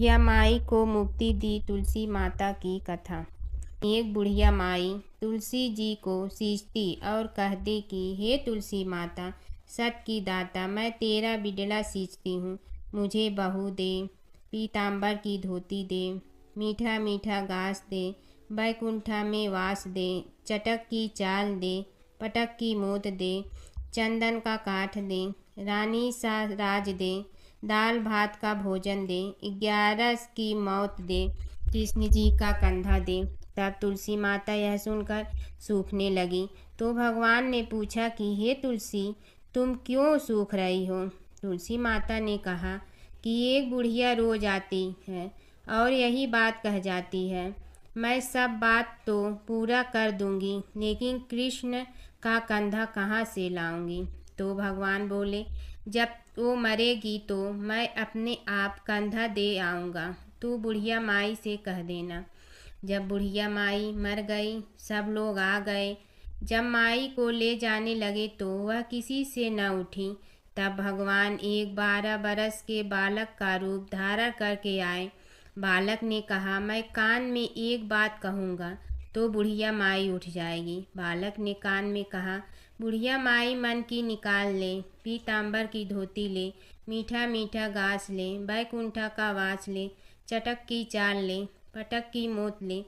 बुढ़िया माई को मुक्ति दी तुलसी माता की कथा। एक बुढ़िया माई तुलसी जी को सींचती और कहती कि हे तुलसी माता, सत की दाता, मैं तेरा बिडला सींचती हूँ। मुझे बहू दे, पीताम्बर की धोती दे, मीठा मीठा घास दे, बैकुंठा में वास दे, चटक की चाल दे, पटक की मोत दे, चंदन का काठ दे, रानी सा राज दे, दाल भात का भोजन दे, 11 की मौत दे, कृष्ण जी का कंधा दे। तब तुलसी माता यह सुनकर सूखने लगी। तो भगवान ने पूछा कि हे तुलसी, तुम क्यों सूख रही हो? तुलसी माता ने कहा कि एक बुढ़िया रोज आती है और यही बात कह जाती है, मैं सब बात तो पूरा कर दूंगी, लेकिन कृष्ण का कंधा कहाँ से लाऊंगी? तो भगवान बोले, जब वो मरेगी तो मैं अपने आप कंधा दे आऊँगा, तू बुढ़िया माई से कह देना। जब बुढ़िया माई मर गई, सब लोग आ गए। जब माई को ले जाने लगे तो वह किसी से न उठी। तब भगवान एक 12 बरस के बालक का रूप धारण करके आए। बालक ने कहा, मैं कान में एक बात कहूँगा तो बुढ़िया माई उठ जाएगी। बालक ने कान में कहा, बुढ़िया माई मन की निकाल ले, पीताम्बर की धोती ले, मीठा मीठा घास ले, बैकुंठा का वास ले, चटक की चाल ले, पटक की मोत ले,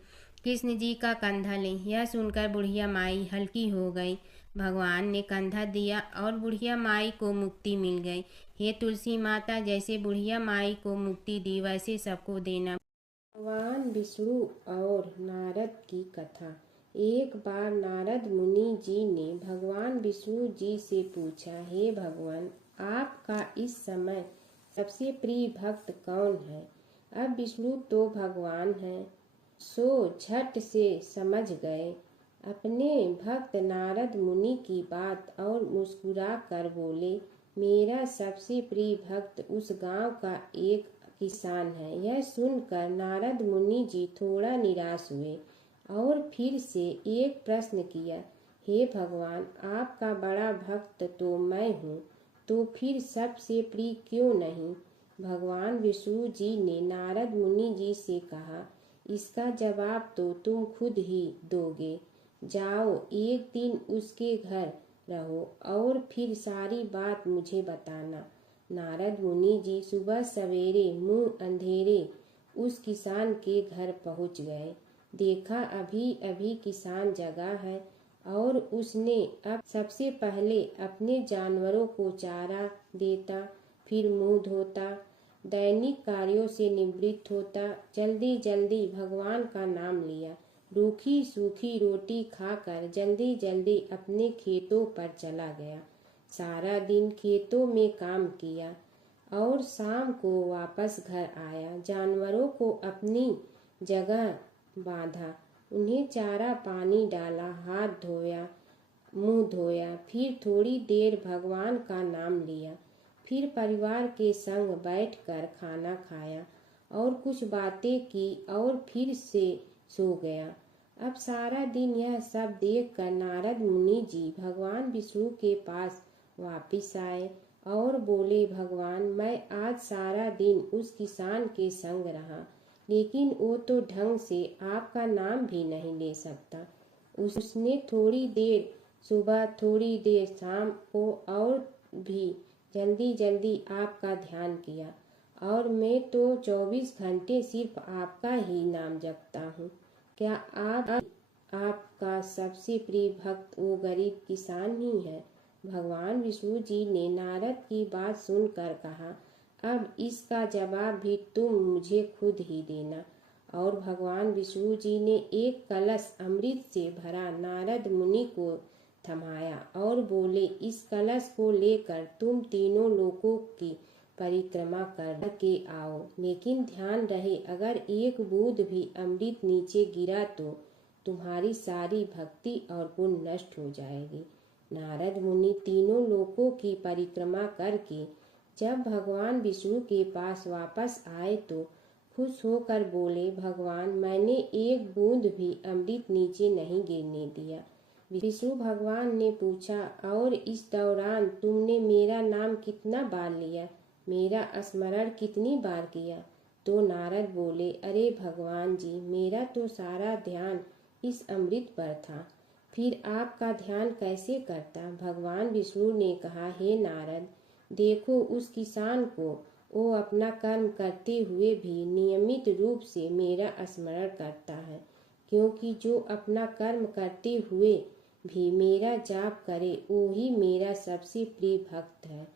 कृष्ण जी का कंधा ले। यह सुनकर बुढ़िया माई हल्की हो गई। भगवान ने कंधा दिया और बुढ़िया माई को मुक्ति मिल गई। हे तुलसी माता, जैसे बुढ़िया माई को मुक्ति दी वैसे सबको देना। भगवान विष्णु और नारद की कथा। एक बार नारद मुनि जी ने भगवान विष्णु जी से पूछा, हे भगवान, आपका इस समय सबसे प्रिय भक्त कौन है? अब विष्णु तो भगवान हैं, सो झट से समझ गए अपने भक्त नारद मुनि की बात और मुस्कुरा कर बोले, मेरा सबसे प्रिय भक्त उस गांव का एक किसान है। यह सुनकर नारद मुनि जी थोड़ा निराश हुए और फिर से एक प्रश्न किया, हे भगवान, आपका बड़ा भक्त तो मैं हूँ, तो फिर सबसे प्रिय क्यों नहीं? भगवान विष्णु जी ने नारद मुनि जी से कहा, इसका जवाब तो तुम खुद ही दोगे। जाओ, एक दिन उसके घर रहो और फिर सारी बात मुझे बताना। नारद मुनि जी सुबह सवेरे मुंह अंधेरे उस किसान के घर पहुंच गए। देखा अभी अभी किसान जगा है और उसने अब सबसे पहले अपने जानवरों को चारा देता, फिर मुंह धोता, दैनिक कार्यों से निवृत्त होता, जल्दी जल्दी भगवान का नाम लिया, रूखी सूखी रोटी खाकर जल्दी जल्दी अपने खेतों पर चला गया। सारा दिन खेतों में काम किया और शाम को वापस घर आया। जानवरों को अपनी जगह बांधा, उन्हें चारा पानी डाला, हाथ धोया, मुंह धोया, फिर थोड़ी देर भगवान का नाम लिया, फिर परिवार के संग बैठकर खाना खाया और कुछ बातें की और फिर से सो गया। अब सारा दिन यह सब देखकर नारद मुनि जी भगवान विष्णु के पास वापिस आए और बोले, भगवान, मैं आज सारा दिन उस किसान के संग रहा, लेकिन वो तो ढंग से आपका नाम भी नहीं ले सकता। उसने थोड़ी देर सुबह, थोड़ी देर शाम को और भी जल्दी जल्दी आपका ध्यान किया, और मैं तो 24 घंटे सिर्फ आपका ही नाम जपता हूँ। क्या आपका सबसे प्रिय भक्त वो गरीब किसान ही है? भगवान विष्णु जी ने नारद की बात सुनकर कहा, अब इसका जवाब भी तुम मुझे खुद ही देना। और भगवान विष्णु जी ने एक कलश अमृत से भरा नारद मुनि को थमाया और बोले, इस कलश को लेकर तुम तीनों लोकों की परिक्रमा करके आओ, लेकिन ध्यान रहे अगर एक बूंद भी अमृत नीचे गिरा तो तुम्हारी सारी भक्ति और पुण्य नष्ट हो जाएगी। नारद मुनि तीनों लोकों की परिक्रमा करके जब भगवान विष्णु के पास वापस आए तो खुश होकर बोले, भगवान, मैंने एक बूंद भी अमृत नीचे नहीं गिरने दिया। विष्णु भगवान ने पूछा, और इस दौरान तुमने मेरा नाम कितना बार लिया, मेरा स्मरण कितनी बार किया? तो नारद बोले, अरे भगवान जी, मेरा तो सारा ध्यान इस अमृत पर था, फिर आपका ध्यान कैसे करता। भगवान विष्णु ने कहा, हे नारद, देखो उस किसान को, वो अपना कर्म करते हुए भी नियमित रूप से मेरा स्मरण करता है, क्योंकि जो अपना कर्म करते हुए भी मेरा जाप करे वो ही मेरा सबसे प्रिय भक्त है।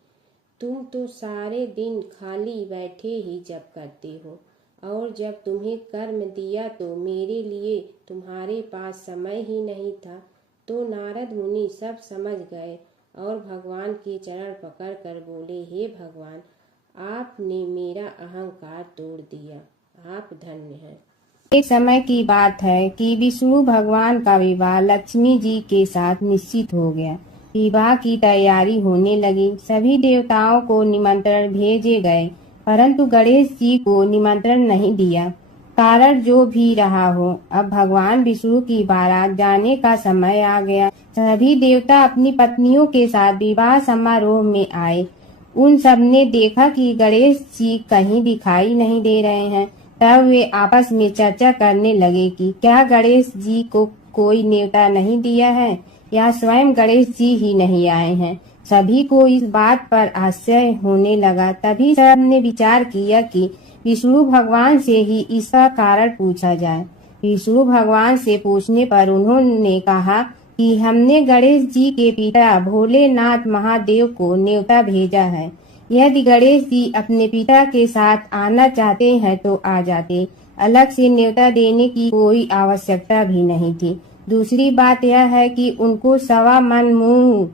तुम तो सारे दिन खाली बैठे ही जप करते हो, और जब तुम्हें कर्म दिया तो मेरे लिए तुम्हारे पास समय ही नहीं था। तो नारद मुनि सब समझ गए और भगवान के चरण पकड़ कर बोले, हे भगवान, आपने मेरा अहंकार तोड़ दिया, आप धन्य हैं। एक समय की बात है कि विष्णु भगवान का विवाह लक्ष्मी जी के साथ निश्चित हो गया। विवाह की तैयारी होने लगी। सभी देवताओं को निमंत्रण भेजे गए, परंतु गणेश जी को निमंत्रण नहीं दिया। कारण जो भी रहा हो, अब भगवान विष्णु की बारात जाने का समय आ गया। सभी देवता अपनी पत्नियों के साथ विवाह समारोह में आए। उन सब ने देखा कि गणेश जी कहीं दिखाई नहीं दे रहे हैं। तब वे आपस में चर्चा करने लगे कि क्या गणेश जी को कोई न्योता नहीं दिया है, या स्वयं गणेश जी ही नहीं आए हैं। सभी को इस बात पर आश्चर्य होने लगा। तभी सबने विचार किया कि विष्णु भगवान से ही इसका कारण पूछा जाए। विष्णु भगवान से पूछने पर उन्होंने कहा कि हमने गणेश जी के पिता भोलेनाथ महादेव को न्योता भेजा है। यदि गणेश जी अपने पिता के साथ आना चाहते हैं तो आ जाते, अलग से न्योता देने की कोई आवश्यकता भी नहीं थी। दूसरी बात यह है कि उनको 1.25 मन मूंग,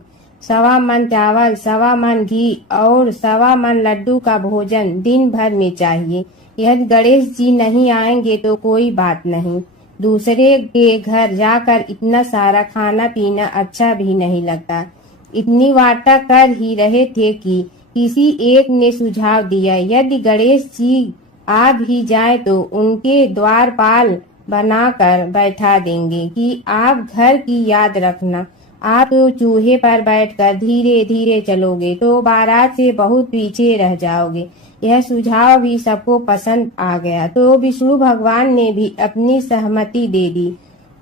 1.25 मन चावल, 1.25 मन घी और 1.25 मन लड्डू का भोजन दिन भर में चाहिए। यदि गणेश जी नहीं आएंगे तो कोई बात नहीं, दूसरे के घर जाकर इतना सारा खाना पीना अच्छा भी नहीं लगता। इतनी वार्ता कर ही रहे थे कि किसी एक ने सुझाव दिया, यदि गणेश जी आ भी जाए तो उनके द्वारपाल बनाकर बैठा देंगे कि आप घर की याद रखना। आप तो चूहे पर बैठकर धीरे धीरे चलोगे तो बारात से बहुत पीछे रह जाओगे। यह सुझाव भी सबको पसंद आ गया, तो विष्णु भगवान ने भी अपनी सहमति दे दी।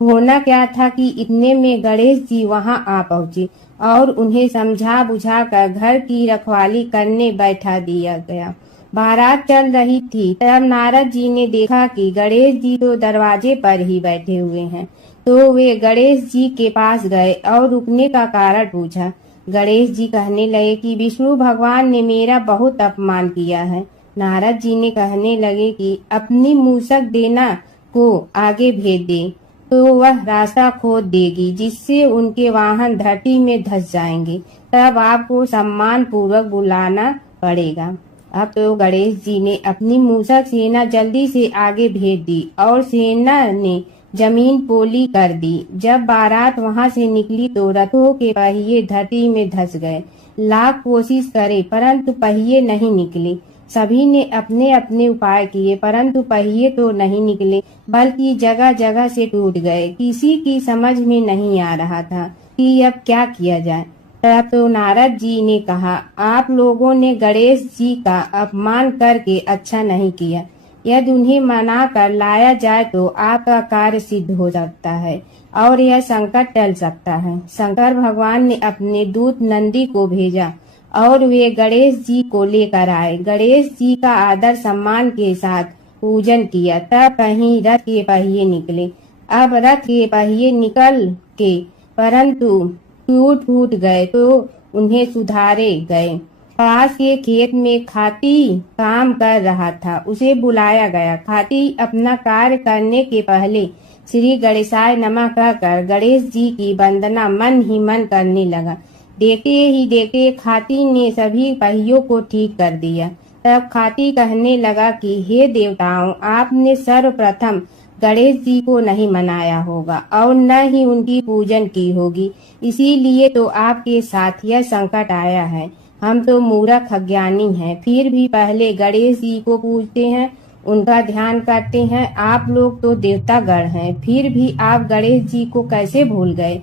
होना क्या था कि इतने में गणेश जी वहां आ पहुंचे और उन्हें समझा बुझा कर घर की रखवाली करने बैठा दिया गया। बारात चल रही थी, तब नारद जी ने देखा कि गणेश जी तो दरवाजे पर ही बैठे हुए हैं। तो वे गणेश जी के पास गए और रुकने का कारण पूछा। गणेश जी कहने लगे कि विष्णु भगवान ने मेरा बहुत अपमान किया है। नारद जी ने कहने लगे कि अपनी मूसक देना को आगे भेज दे तो वह रास्ता खोद देगी, जिससे उनके वाहन धरती में धंस जाएंगे। तब आपको सम्मान पूर्वक बुलाना पड़ेगा। अब तो गणेश जी ने अपनी मूसक सेना जल्दी से आगे भेज दी और सेना ने जमीन पोली कर दी। जब बारात वहां से निकली तो रथों के पहिए धरती में धंस गए। लाख कोशिश करे परंतु पहिए नहीं निकले। सभी ने अपने अपने उपाय किए परंतु पहिए तो नहीं निकले, बल्कि जगह जगह से टूट गए। किसी की समझ में नहीं आ रहा था कि अब क्या किया जाए। तब तो नारद जी ने कहा, आप लोगों ने गणेश जी का अपमान करके अच्छा नहीं किया। यदि उन्हें मना कर लाया जाए तो आपका कार्य सिद्ध हो सकता है और यह संकट टल सकता है। शंकर भगवान ने अपने दूत नंदी को भेजा और वे गणेश जी को लेकर आए। गणेश जी का आदर सम्मान के साथ पूजन किया। तब कहीं रथ के पहिए निकले। अब रथ के पहिए निकल के परंतु टूट गए तो उन्हें सुधारे गए। पास के खेत में खाती काम कर रहा था, उसे बुलाया गया। खाती अपना कार्य करने के पहले श्री गणेशाय नमः कहकर गणेश जी की वंदना मन ही मन करने लगा। देखते ही देखते खाती ने सभी पहियों को ठीक कर दिया। तब खाती कहने लगा कि हे देवताओं, आपने सर्वप्रथम गणेश जी को नहीं मनाया होगा और न ही उनकी पूजन की होगी, इसीलिए तो आपके साथ यह संकट आया है। हम तो मूर्ख अज्ञानी हैं, फिर भी पहले गणेश जी को पूजते हैं, उनका ध्यान करते हैं। आप लोग तो देवतागण हैं, फिर भी आप गणेश जी को कैसे भूल गए।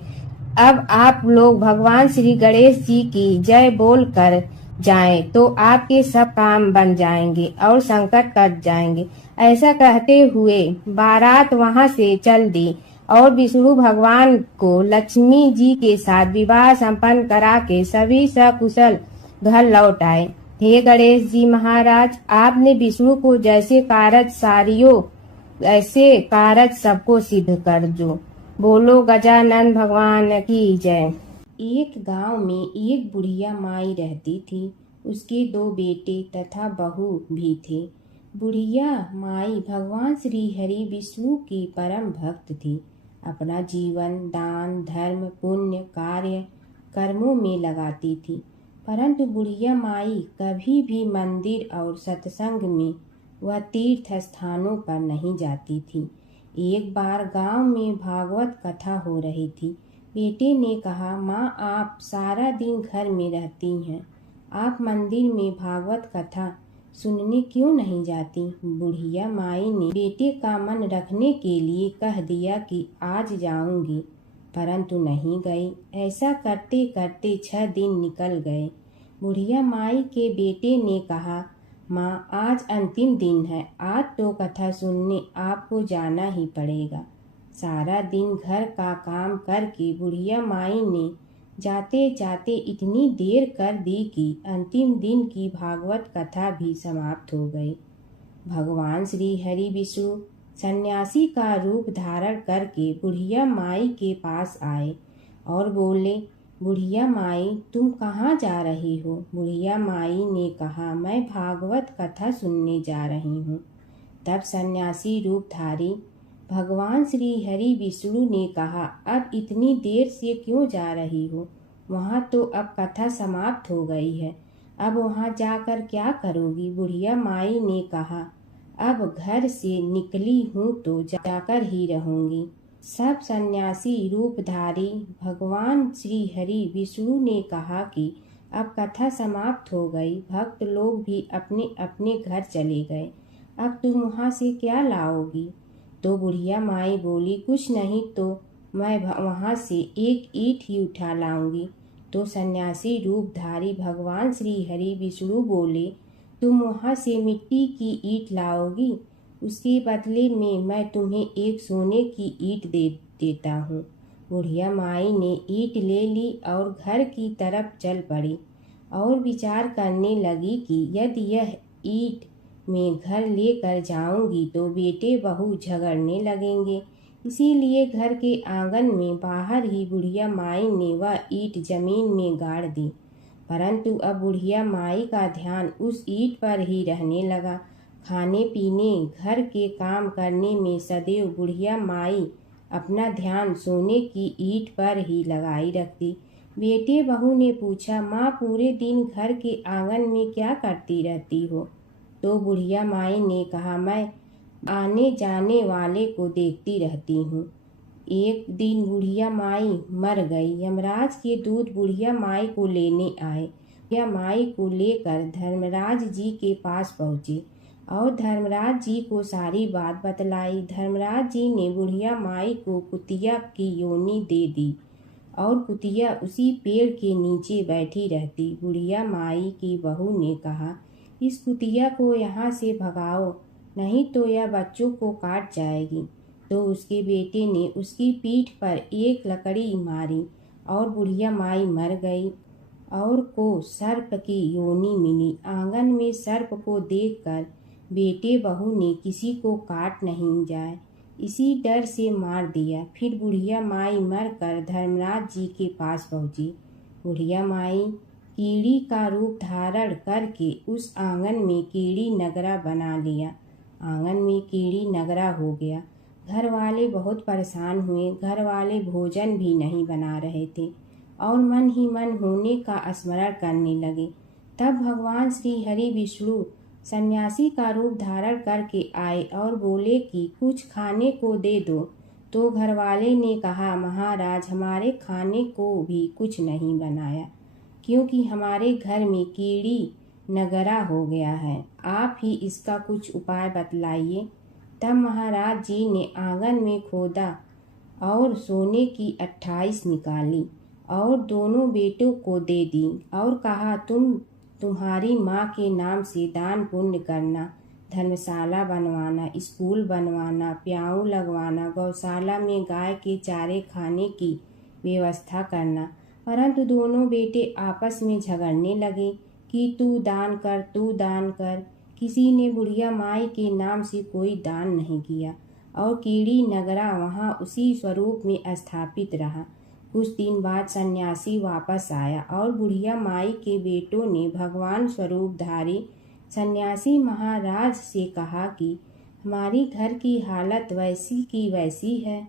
अब आप लोग भगवान श्री गणेश जी की जय बोलकर जाएं तो आपके सब काम बन जाएंगे और संकट कट जाएंगे। ऐसा कहते हुए बारात वहां से चल दी और विष्णु भगवान को लक्ष्मी जी के साथ विवाह संपन्न करा के सभी सकुशल घर लौट आए। हे गणेश जी महाराज, आपने विष्णु को जैसे कारज सारियो ऐसे कारज सबको सिद्ध कर जो। बोलो गजानन भगवान की जय। एक गांव में एक बुढ़िया माई रहती थी। उसके 2 बेटे तथा बहू भी थे। बुढ़िया माई भगवान श्री हरि विष्णु की परम भक्त थी। अपना जीवन दान धर्म पुण्य कार्य कर्मों में लगाती थी, परंतु बुढ़िया माई कभी भी मंदिर और सत्संग में वह तीर्थ स्थानों पर नहीं जाती थी। एक बार गांव में भागवत कथा हो रही थी। बेटे ने कहा, माँ आप सारा दिन घर में रहती हैं, आप मंदिर में भागवत कथा सुनने क्यों नहीं जाती? बुढ़िया माई ने बेटे का मन रखने के लिए कह दिया कि आज जाऊंगी, परंतु नहीं गई। ऐसा करते करते 6 दिन निकल गए। बुढ़िया माई के बेटे ने कहा, माँ आज अंतिम दिन है, आज तो कथा सुनने आपको जाना ही पड़ेगा। सारा दिन घर का काम करके बुढ़िया माई ने जाते जाते इतनी देर कर दी कि अंतिम दिन की भागवत कथा भी समाप्त हो गई। भगवान श्री हरि विष्णु सन्यासी का रूप धारण करके बुढ़िया माई के पास आए और बोले, बुढ़िया माई तुम कहाँ जा रही हो? बुढ़िया माई ने कहा, मैं भागवत कथा सुनने जा रही हूँ। तब सन्यासी रूपधारी भगवान श्री हरि विष्णु ने कहा, अब इतनी देर से क्यों जा रही हो? वहाँ तो अब कथा समाप्त हो गई है, अब वहाँ जाकर क्या करोगी? बुढ़िया माई ने कहा, अब घर से निकली हूँ तो जाकर ही रहूंगी। सब सन्यासी रूपधारी भगवान श्री हरि विष्णु ने कहा कि अब कथा समाप्त हो गई, भक्त लोग भी अपने अपने घर चले गए, अब तुम वहाँ से क्या लाओगी? तो बुढ़िया माई बोली, कुछ नहीं तो मैं वहाँ से एक ईंट ही उठा लाऊंगी। तो सन्यासी रूपधारी भगवान श्री हरि विष्णु बोले, तुम वहाँ से मिट्टी की ईंट लाओगी, उसके बदले में मैं तुम्हें एक सोने की ईंट दे देता हूँ। बुढ़िया माई ने ईंट ले ली और घर की तरफ चल पड़ी और विचार करने लगी कि यदि यह ईंट मैं घर लेकर जाऊंगी तो बेटे बहू झगड़ने लगेंगे, इसीलिए घर के आंगन में बाहर ही बुढ़िया माई ने वह ईंट जमीन में गाड़ दी। परंतु अब बुढ़िया माई का ध्यान उस ईंट पर ही रहने लगा। खाने पीने घर के काम करने में सदैव बुढ़िया माई अपना ध्यान सोने की ईंट पर ही लगाई रखती। बेटे बहू ने पूछा, माँ पूरे दिन घर के आंगन में क्या करती रहती हो? तो बुढ़िया माई ने कहा, मैं आने जाने वाले को देखती रहती हूँ। एक दिन बुढ़िया माई मर गई। यमराज के दूत बुढ़िया माई को लेने आए। बुढ़िया माई को लेकर धर्मराज जी के पास पहुँचे और धर्मराज जी को सारी बात बतलाई। धर्मराज जी ने बुढ़िया माई को कुतिया की योनि दे दी और कुतिया उसी पेड़ के नीचे बैठी रहती। बुढ़िया माई की बहू ने कहा, इस कुतिया को यहाँ से भगाओ, नहीं तो यह बच्चों को काट जाएगी। तो उसके बेटे ने उसकी पीठ पर एक लकड़ी मारी और बुढ़िया माई मर गई और को सर्प की योनि मिली। आंगन में सर्प को देखकर बेटे बहू ने किसी को काट नहीं जाए इसी डर से मार दिया। फिर बुढ़िया माई मरकर धर्मराज जी के पास पहुंची। बुढ़िया माई कीड़ी का रूप धारण करके उस आंगन में कीड़ी नगरा बना लिया। आंगन में कीड़ी नगरा हो गया। घर वाले बहुत परेशान हुए। घर वाले भोजन भी नहीं बना रहे थे और मन ही मन होने का स्मरण करने लगे। तब भगवान श्री हरि विष्णु सन्यासी का रूप धारण करके आए और बोले कि कुछ खाने को दे दो। तो घरवाले ने कहा, महाराज हमारे खाने को भी कुछ नहीं बनाया, क्योंकि हमारे घर में कीड़ी नगरा हो गया है, आप ही इसका कुछ उपाय बतलाइए। तब महाराज जी ने आंगन में खोदा और सोने की 28 निकाली और दोनों बेटों को दे दी और कहा, तुम तुम्हारी माँ के नाम से दान पुण्य करना, धर्मशाला बनवाना, स्कूल बनवाना, प्याऊ लगवाना, गौशाला में गाय के चारे खाने की व्यवस्था करना। परंतु दोनों बेटे आपस में झगड़ने लगे कि तू दान कर, तू दान कर। किसी ने बुढ़िया माई के नाम से कोई दान नहीं किया और कीड़ी नगरा वहाँ उसी स्वरूप में स्थापित रहा। कुछ दिन बाद सन्यासी वापस आया और बुढ़िया माई के बेटों ने भगवान स्वरूपधारी सन्यासी महाराज से कहा कि हमारी घर की हालत वैसी की वैसी है,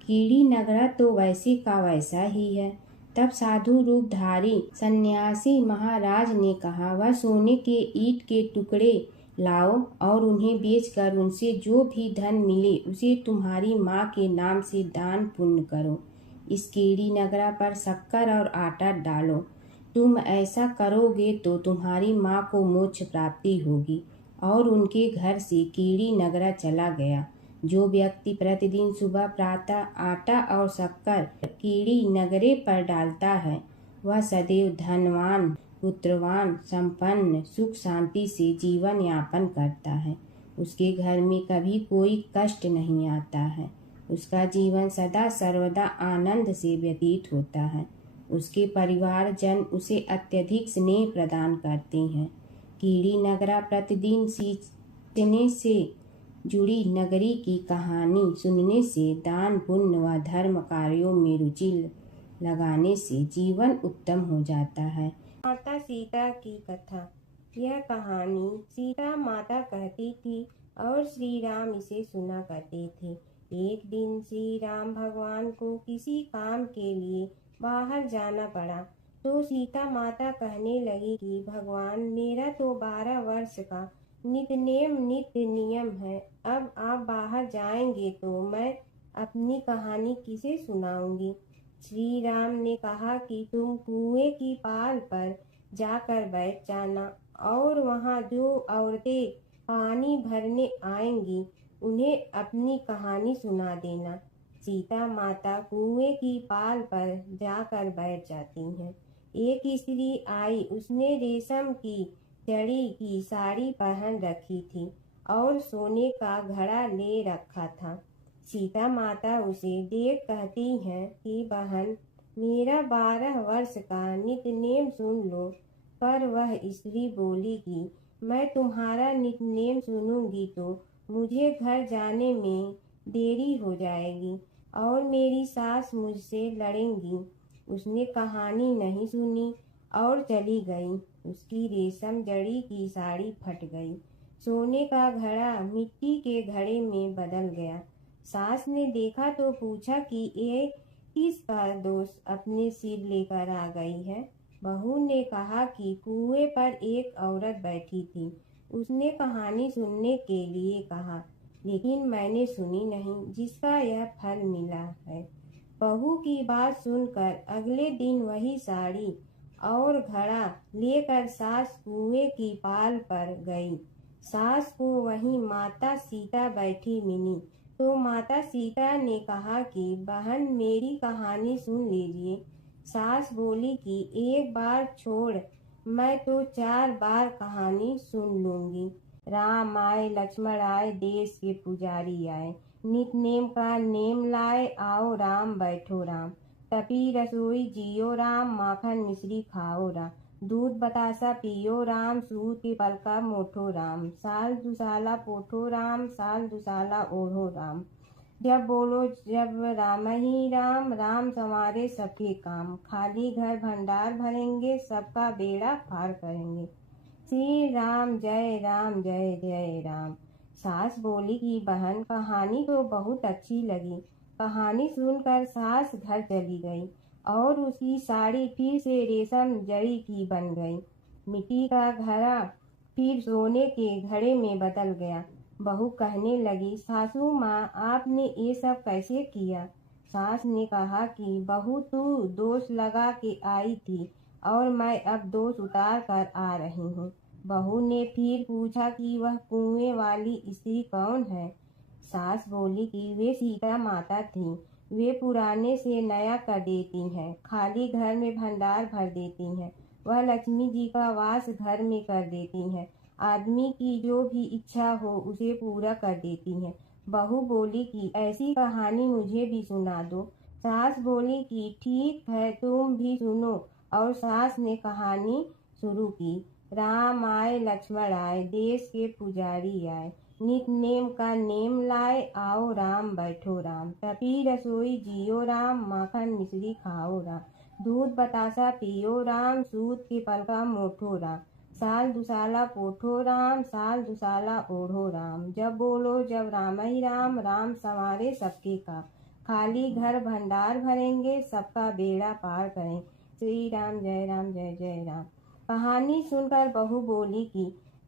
कीड़ी नगरा तो वैसे का वैसा ही है। तब साधु रूपधारी सन्यासी महाराज ने कहा, वह सोने के ईंट के टुकड़े लाओ और उन्हें बेचकर उनसे जो भी धन मिले उसे तुम्हारी माँ के नाम से दान पुण्य करो। इस कीड़ी नगरा पर शक्कर और आटा डालो। तुम ऐसा करोगे तो तुम्हारी माँ को मोक्ष प्राप्ति होगी। और उनके घर से कीड़ी नगरा चला गया। जो व्यक्ति प्रतिदिन सुबह प्रातः आटा और शक्कर कीड़ी नगरे पर डालता है वह सदैव धनवान, पुत्रवान, संपन्न, सुख शांति से जीवन यापन करता है। उसके घर में कभी कोई कष्ट नहीं आता है। उसका जीवन सदा सर्वदा आनंद से व्यतीत होता है। उसके परिवारजन उसे अत्यधिक स्नेह प्रदान करते हैं। कीड़ी नगरा प्रतिदिन सींचने से जुड़ी नगरी की कहानी सुनने से, दान पुण्य व धर्म कार्यों में रुचि लगाने से जीवन उत्तम हो जाता है। माता सीता की कथा। यह कहानी सीता माता कहती थी और श्री राम इसे सुना करते थे। एक दिन श्री राम भगवान को किसी काम के लिए बाहर जाना पड़ा तो सीता माता कहने लगी कि भगवान, मेरा तो 12 वर्ष का नित्य नियम है। अब आप बाहर जाएंगे तो मैं अपनी कहानी किसे सुनाऊंगी। श्री राम ने कहा कि तुम कुएं की पाल पर जाकर बैठ जाना और वहाँ जो औरतें पानी भरने आएंगी उन्हें अपनी कहानी सुना देना। सीता माता कुएं की पाल पर जाकर बैठ जाती हैं। एक स्त्री आई, उसने रेशम की जड़ी की साड़ी पहन रखी थी और सोने का घड़ा ले रखा था। सीता माता उसे देख कहती हैं कि बहन, मेरा 12 वर्ष का नित्य नेम सुन लो। पर वह स्त्री बोली कि मैं तुम्हारा नित्य नेम सुनूंगी तो मुझे घर जाने में देरी हो जाएगी और मेरी सास मुझसे लड़ेंगी। उसने कहानी नहीं सुनी और चली गई। उसकी रेशम जड़ी की साड़ी फट गई। सोने का घड़ा मिट्टी के घड़े में बदल गया। सास ने देखा तो पूछा कि ये किसका दोष अपने सिर लेकर आ गई है। बहू ने कहा कि कुएं पर एक औरत बैठी थी, उसने कहानी सुनने के लिए कहा, लेकिन मैंने सुनी नहीं, जिसका यह फल मिला है। बहू की बात सुनकर अगले दिन वही साड़ी और घड़ा लेकर सास कुएं की पाल पर गई। सास को वहीं माता सीता बैठी मिली तो माता सीता ने कहा कि बहन, मेरी कहानी सुन लीजिए। सास बोली कि एक बार छोड़, मैं तो 4 बार कहानी सुन लूंगी। राम आए, लक्ष्मण आए, देश के पुजारी आए, नित नेम का नेम लाए, आओ राम बैठो राम, तपी रसोई जियो राम, माखन मिश्री खाओ राम, दूध बतासा पियो राम, सूत के पलका मोठो राम, साल दुसाला पोठो राम, साल दुसाला ओढ़ो राम, जब बोलो जब राम ही राम, राम संवारे सबके काम, खाली घर भंडार भरेंगे, सबका बेड़ा पार करेंगे, श्री राम जय राम जय जय राम। सास बोली कि बहन, कहानी तो बहुत अच्छी लगी। कहानी सुनकर सास घर चली गई और उसकी साड़ी फिर से रेशम जड़ी की बन गई। मिट्टी का घड़ा फिर सोने के घड़े में बदल गया। बहू कहने लगी, सासू माँ, आपने ये सब कैसे किया। सास ने कहा कि बहू, तू दोष लगा के आई थी और मैं अब दोष उतार कर आ रही हूँ। बहू ने फिर पूछा कि वह कुएं वाली स्त्री कौन है। सास बोली कि वे सीता माता थीं। वे पुराने से नया कर देती हैं, खाली घर में भंडार भर देती हैं वह लक्ष्मी जी का वास घर में कर देती हैं। आदमी की जो भी इच्छा हो उसे पूरा कर देती हैं। बहू बोली कि ऐसी कहानी मुझे भी सुना दो। सास बोली कि ठीक है, तुम भी सुनो। और सास ने कहानी शुरू की। राम आए लक्ष्मण आए, देश के पुजारी आए, नित नेम का नेम लाए, आओ राम बैठो राम, तपी रसोई जियो राम, माखन मिश्री खाओ राम, दूध बतासा पियो राम, सूत के पलका मोठो राम, साल दुसाला पोठो राम, साल दुसाला ओढ़ो राम, जब बोलो जब राम ही राम, राम संवारे सबके काम, खाली घर भंडार भरेंगे, सबका बेड़ा पार करें, श्री राम जय जय राम। कहानी सुनकर बहू बोली कि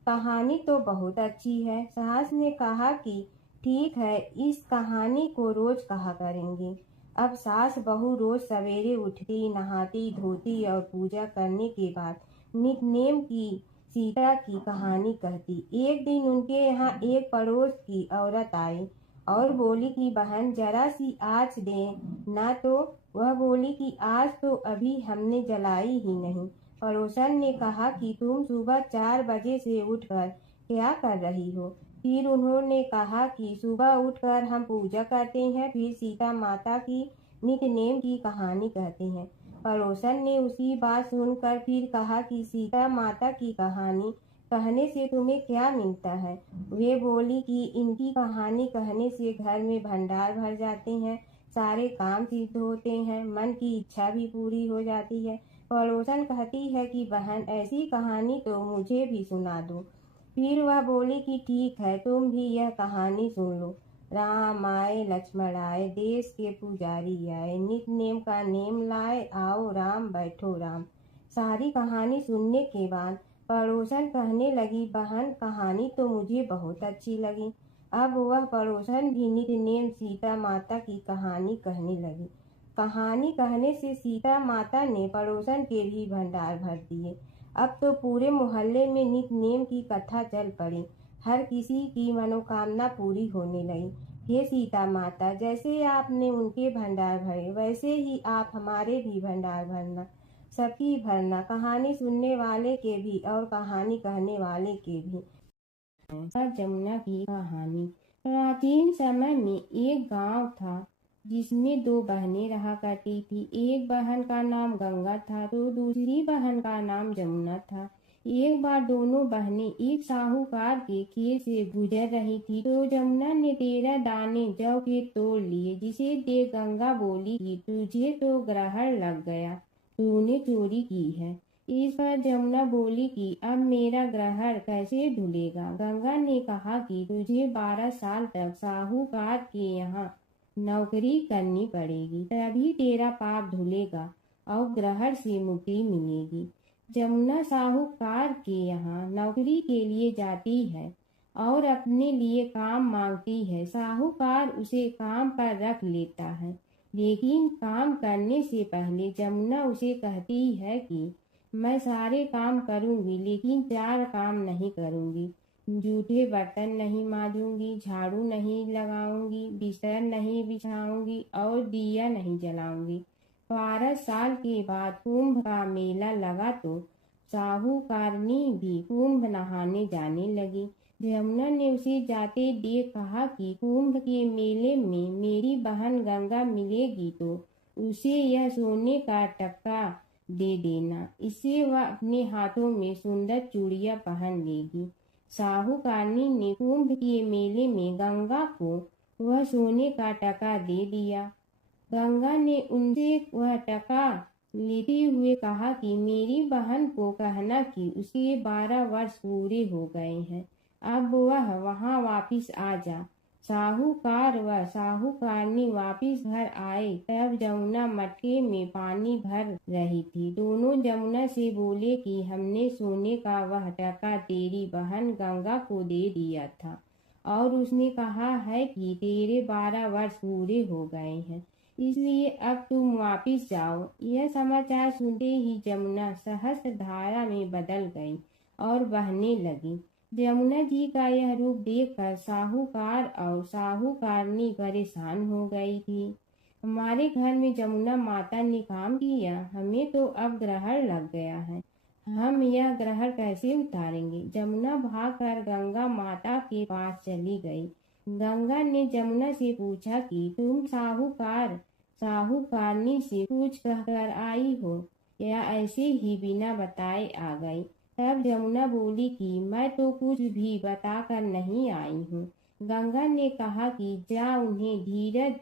कहानी तो बहुत अच्छी है। सास ने कहा कि ठीक है, इस कहानी को रोज कहा करेंगे। अब सास बहू रोज सवेरे उठती, नहाती धोती और पूजा करने के बाद नित्य की सीता की कहानी कहती। एक दिन उनके यहाँ एक पड़ोस की औरत आई और बोली कि बहन जरा सी आँच दे ना। तो वह बोली कि आज तो अभी हमने जलाई ही नहीं। पड़ोसन ने कहा कि तुम सुबह 4 बजे से उठकर क्या कर रही हो। फिर उन्होंने कहा कि सुबह उठकर हम पूजा करते हैं, फिर सीता माता की नित्य नेम की कहानी कहते हैं। पड़ोसन ने उसी बात सुनकर फिर कहा कि सीता माता की कहानी कहने से तुम्हें क्या मिलता है। वे बोली कि इनकी कहानी कहने से घर में भंडार भर जाते हैं, सारे काम सिद्ध होते हैं, मन की इच्छा भी पूरी हो जाती है। पड़ोसन कहती है कि बहन ऐसी कहानी तो मुझे भी सुना दो। फिर वह बोली कि ठीक है, तुम भी यह कहानी सुन लो। राम आए लक्ष्मण आए, देश के पुजारी आए, नित नेम का नेम लाए, आओ राम बैठो राम। सारी कहानी सुनने के बाद पड़ोसन कहने लगी, बहन कहानी तो मुझे बहुत अच्छी लगी। अब वह पड़ोसन भी नित नेम सीता माता की कहानी कहने लगी। कहानी कहने से सीता माता ने पड़ोसन के भी भंडार भर दिए। अब तो पूरे मोहल्ले में नित नेम की कथा चल पड़ी। हर किसी की मनोकामना पूरी होने लगी। हे सीता माता, जैसे आपने उनके भंडार भरे वैसे ही आप हमारे भी भंडार भरना, सबकी भरना, कहानी सुनने वाले के भी और कहानी कहने वाले के भी। जमुना की कहानी। प्राचीन समय में एक गांव था जिसमें 2 बहनें रहा करती थी। एक बहन का नाम गंगा था तो दूसरी बहन का नाम जमुना था। एक बार दोनों बहनें एक साहूकार के खेत से गुजर रही थी तो जमुना ने 13 दाने जौ के तोड़ लिए, जिसे देख गंगा बोली कि तुझे तो ग्रहण लग गया, तूने चोरी की है। इस पर जमुना बोली कि अब मेरा ग्रहण कैसे धुलेगा। गंगा ने कहा कि तुझे 12 साल तक साहूकार के यहाँ नौकरी करनी पड़ेगी, तभी तेरा पाप धुलेगा और ग्रहण से मुक्ति मिलेगी। जमुना साहूकार के यहाँ नौकरी के लिए जाती है और अपने लिए काम मांगती है। साहूकार उसे काम पर रख लेता है, लेकिन काम करने से पहले जमुना उसे कहती है कि मैं सारे काम करूंगी लेकिन 4 काम नहीं करूंगी। जूठे बर्तन नहीं मांजूंगी, झाड़ू नहीं लगाऊंगी, बिस्तर नहीं बिछाऊंगी और दिया नहीं जलाऊंगी। 12 साल के बाद कुंभ का मेला लगा तो साहूकारनी भी कुंभ नहाने जाने लगी। जमुना ने उसे जाते देख कहा कि कुंभ के मेले में मेरी बहन गंगा मिलेगी तो उसे यह सोने का टक्का दे देना, इससे वह अपने हाथों में सुंदर चूड़ियां पहन लेगी। साहूकारनी ने कुंभ के मेले में गंगा को वह सोने का टका दे दिया। गंगा ने उनसे वह टका लेते हुए कहा कि मेरी बहन को कहना कि उसके 12 वर्ष पूरे हो गए हैं, अब वह वहां वापिस आ जा। साहूकार व साहूकारनी वापिस घर आए तब जमुना मटके में पानी भर रही थी। दोनों जमुना से बोले कि हमने सोने का वह टका तेरी बहन गंगा को दे दिया था और उसने कहा है कि तेरे 12 वर्ष पूरे हो गए हैं, इसलिए अब तुम वापिस जाओ। यह समाचार सुनते ही जमुना सहस्त्र धारा में बदल गई और बहने लगी। जमुना जी का यह रूप देखकर साहूकार और साहूकारनी परेशान हो गई थी। हमारे घर में जमुना माता ने काम किया, हमें तो अब ग्रहण लग गया है, हम यह ग्रहण कैसे उतारेंगे। जमुना भागकर गंगा माता के पास चली गई। गंगा ने जमुना से पूछा कि तुम साहूकारनी से पूछ कर आई हो या ऐसे ही बिना बताए आ गई। तब जमुना बोली कि मैं तो कुछ भी बताकर नहीं आई हूँ। गंगा ने कहा कि जा उन्हें धीरज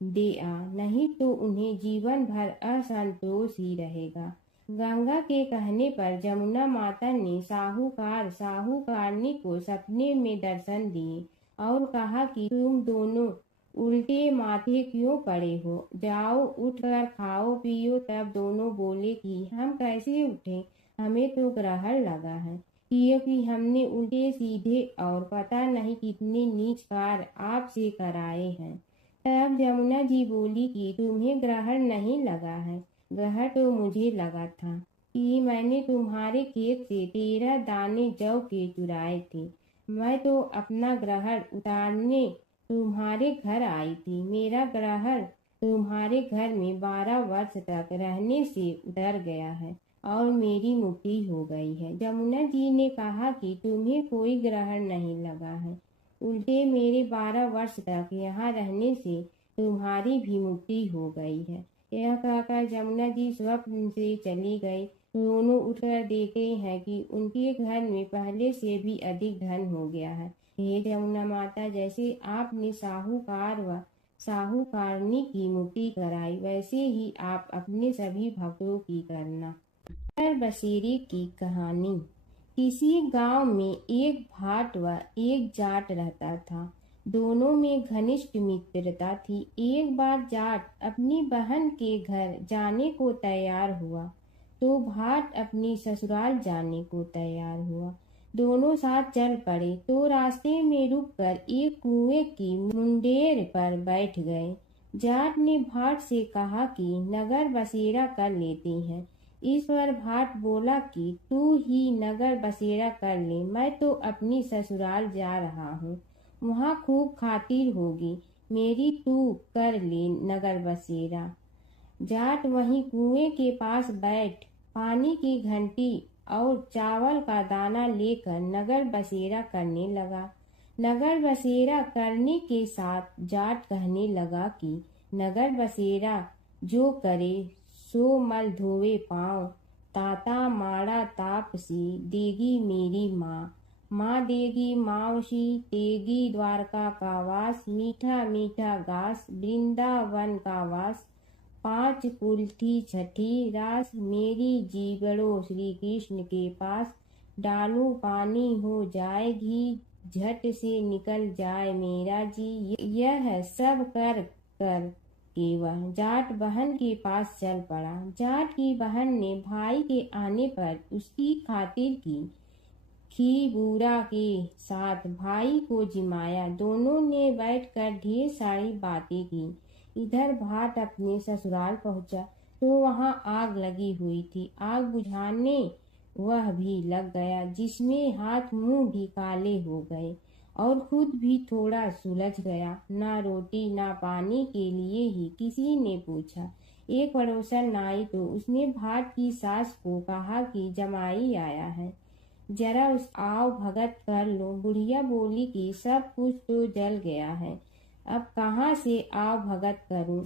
दे आ, नहीं तो उन्हें जीवन भर असंतोष ही रहेगा। गंगा के कहने पर जमुना माता ने साहूकारनी को सपने में दर्शन दिए और कहा कि तुम दोनों उल्टे माथे क्यों पड़े हो, जाओ उठकर खाओ पियो। तब दोनों बोले कि हम कैसे उठे, हमें तो ग्रहण लगा है, क्योंकि हमने उल्टे सीधे और पता नहीं कितने नीच कार्य आपसे कराए हैं। तब जमुना जी बोली कि तुम्हें ग्रहण नहीं लगा है, ग्रहण तो मुझे लगा था कि मैंने तुम्हारे खेत से 13 दाने जौ के चुराए थे। मैं तो अपना ग्रहण उतारने तुम्हारे घर आई थी। मेरा ग्रहण तुम्हारे घर में 12 वर्ष तक रहने से उतर गया है और मेरी मुक्ति हो गई है। जमुना जी ने कहा कि तुम्हें कोई ग्रहण नहीं लगा है, उल्टे मेरे 12 वर्ष तक यहाँ रहने से तुम्हारी भी मुक्ति हो गई है। यह कहकर जमुना जी स्वप्न से चली गई। दोनों उठकर देखते हैं कि उनके घर में पहले से भी अधिक धन हो गया है। हे जमुना माता, जैसे आपने साहूकार व साहूकारनी की मुक्ति कराई, वैसे ही आप अपने सभी भक्तों की करना। नगर बसेरे की कहानी। किसी गांव में एक भाट व एक जाट रहता था। दोनों में घनिष्ठ मित्रता थी। एक बार जाट अपनी बहन के घर जाने को तैयार हुआ तो भाट अपनी ससुराल जाने को तैयार हुआ। दोनों साथ चल पड़े तो रास्ते में रुककर एक कुएं की मुंडेर पर बैठ गए। जाट ने भाट से कहा कि नगर बसेरा कर लेते हैं। इस पर भाट बोला कि तू ही नगर बसेरा कर ले, मैं तो अपनी ससुराल जा रहा हूँ, वहाँ खूब खातिर होगी मेरी, तू कर ले नगर बसेरा। जाट वहीं कुएं के पास बैठ पानी की घंटी और चावल का दाना लेकर नगर बसेरा करने लगा। नगर बसेरा करने के साथ जाट कहने लगा कि नगर बसेरा जो करे सो मल धोवे पाँव, ताता माड़ा तापसी देगी मेरी माँ, माँ देगी मावशी तेगी द्वारका का वास, मीठा मीठा घास वृंदावन का वास, 5 कुल्ठी छठी रास, मेरी जीवड़ो श्री कृष्ण के पास, डालू पानी हो जाए घी, झट से निकल जाए मेरा जी। यह सब कर कर के वह जाट बहन के पास चल पड़ा। जाट की बहन ने भाई के आने पर उसकी खातिर की खी बूरा के साथ भाई को जिमाया। दोनों ने बैठकर ढेर सारी बातें की। इधर भाट अपने ससुराल पहुंचा तो वहां आग लगी हुई थी। आग बुझाने वह भी लग गया, जिसमें हाथ मुंह भी काले हो गए और खुद भी थोड़ा सुलझ गया। ना रोटी ना पानी के लिए ही किसी ने पूछा। एक पड़ोसन आई तो उसने भाट की सास को कहा कि जमाई आया है, जरा उस आओ भगत कर लो। बुढ़िया बोली कि सब कुछ तो जल गया है, अब कहाँ से आओ भगत करूं।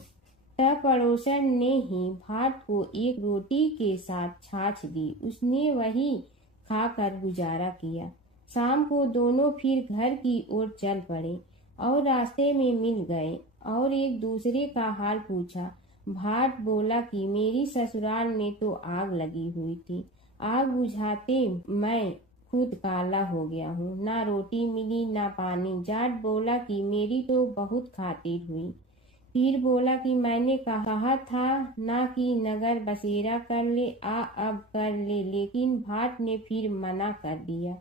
तब पड़ोसन ने ही भाट को एक रोटी के साथ छाछ दी। उसने वही खाकर गुजारा किया। शाम को दोनों फिर घर की ओर चल पड़े और रास्ते में मिल गए और एक दूसरे का हाल पूछा। भाट बोला कि मेरी ससुराल में तो आग लगी हुई थी, आग बुझाते मैं खुद काला हो गया हूँ, ना रोटी मिली ना पानी। जाट बोला कि मेरी तो बहुत खातिर हुई। फिर बोला कि मैंने कहा था ना कि नगर बसेरा कर ले, अब कर ले, लेकिन भाट ने फिर मना कर दिया।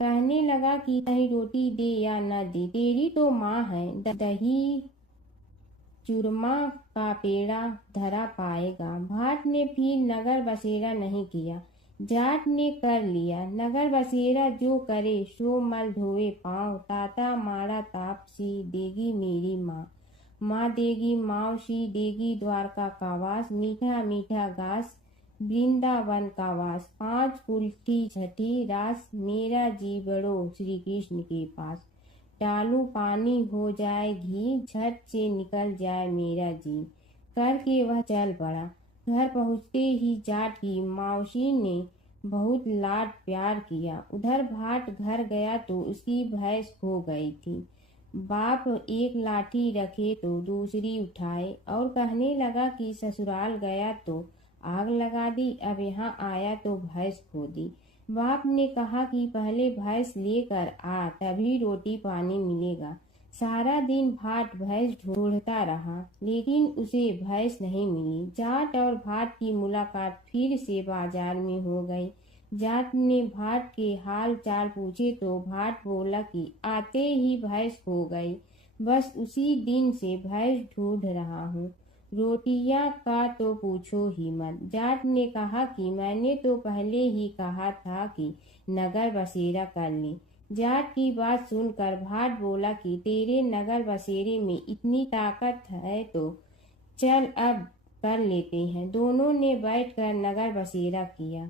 कहने लगा कि चाहे रोटी दे या न दे, तेरी तो माँ है, दही चूरमा का पेड़ा धरा पाएगा। भाट ने फिर नगर बसेरा नहीं किया, जाट ने कर लिया। नगर बसेरा जो करे सो मल धोए पाँव, ताता माड़ा तापसी देगी मेरी माँ, माँ देगी मावशी देगी द्वारका का वास, मीठा मीठा घास वृंदावन का वास, 5 कुल्ठी छठी रास, मेरा जी बढ़ो श्री कृष्ण के पास। डालू पानी हो जाए घी, झट से निकल जाए मेरा जी। करके वह चल पड़ा। घर पहुँचते ही जाट की मौसी ने बहुत लाड प्यार किया। उधर भाट घर गया तो उसकी भैंस खो गई थी। बाप एक लाठी रखे तो दूसरी उठाए और कहने लगा कि ससुराल गया तो आग लगा दी, अब यहाँ आया तो भैंस खो दी। बाप ने कहा कि पहले भैंस लेकर आ, तभी रोटी पानी मिलेगा। सारा दिन भाट भैंस ढूंढता रहा, लेकिन उसे भैंस नहीं मिली। जाट और भाट की मुलाकात फिर से बाजार में हो गई। जाट ने भाट के हाल चाल पूछे तो भाट बोला कि आते ही भैंस खो गई, बस उसी दिन से भैंस ढूंढ रहा हूँ। रोटियां का तो पूछो ही मत। जाट ने कहा कि मैंने तो पहले ही कहा था कि नगर बसेरा कर ले। जाट की बात सुनकर भाट बोला कि तेरे नगर बसेरे में इतनी ताकत है तो चल अब कर लेते हैं। दोनों ने बैठकर नगर बसेरा किया।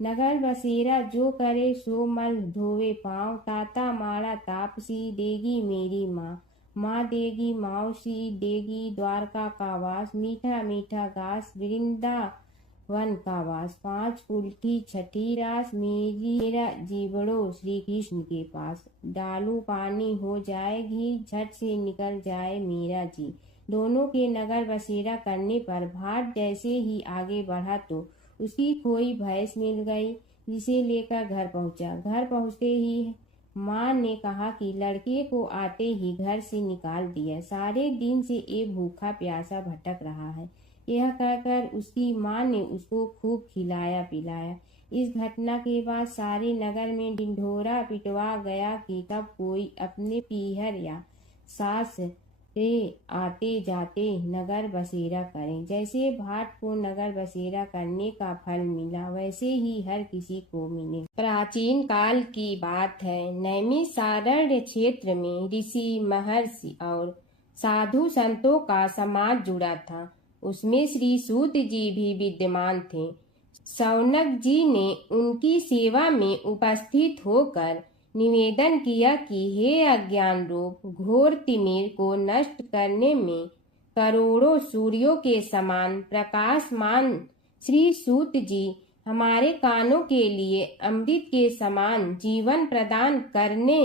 नगर बसेरा जो करे सो मल धोवे पाँव, ताता मारा तापसी देगी मेरी माँ। माँ देगी मौसी देगी द्वारका का वास, मीठा मीठा घास वृंदावन का वास। 5 कुल्ठी छठी रास, मेरा जी बढ़ो श्री कृष्ण के पास। डालू पानी हो जाए घी, झट से निकल जाए मेरा जी। दोनों के नगर बसेरा करने पर भाट जैसे ही आगे बढ़ा तो उसकी खोई भैंस मिल गई, जिसे लेकर घर पहुंचा। घर पहुंचते ही माँ ने कहा कि लड़के को आते ही घर से निकाल दिया, सारे दिन से ये भूखा प्यासा भटक रहा है। यह कहकर उसकी माँ ने उसको खूब खिलाया पिलाया। इस घटना के बाद सारे नगर में ढिंढोरा पिटवा गया कि कब कोई अपने पीहर या सास से आते जाते नगर बसेरा करें। जैसे भाट को नगर बसेरा करने का फल मिला, वैसे ही हर किसी को मिले। प्राचीन काल की बात है। नैमिषारण्य क्षेत्र में ऋषि महर्षि और साधु संतों का समाज जुड़ा था। उसमें श्री सूत जी भी विद्यमान थे। शौनक जी ने उनकी सेवा में उपस्थित होकर निवेदन किया कि हे अज्ञान रूप घोर तिमिर को नष्ट करने में करोड़ों सूर्यों के समान प्रकाशमान श्री सूत जी हमारे कानों के लिए अमृत के समान जीवन प्रदान करने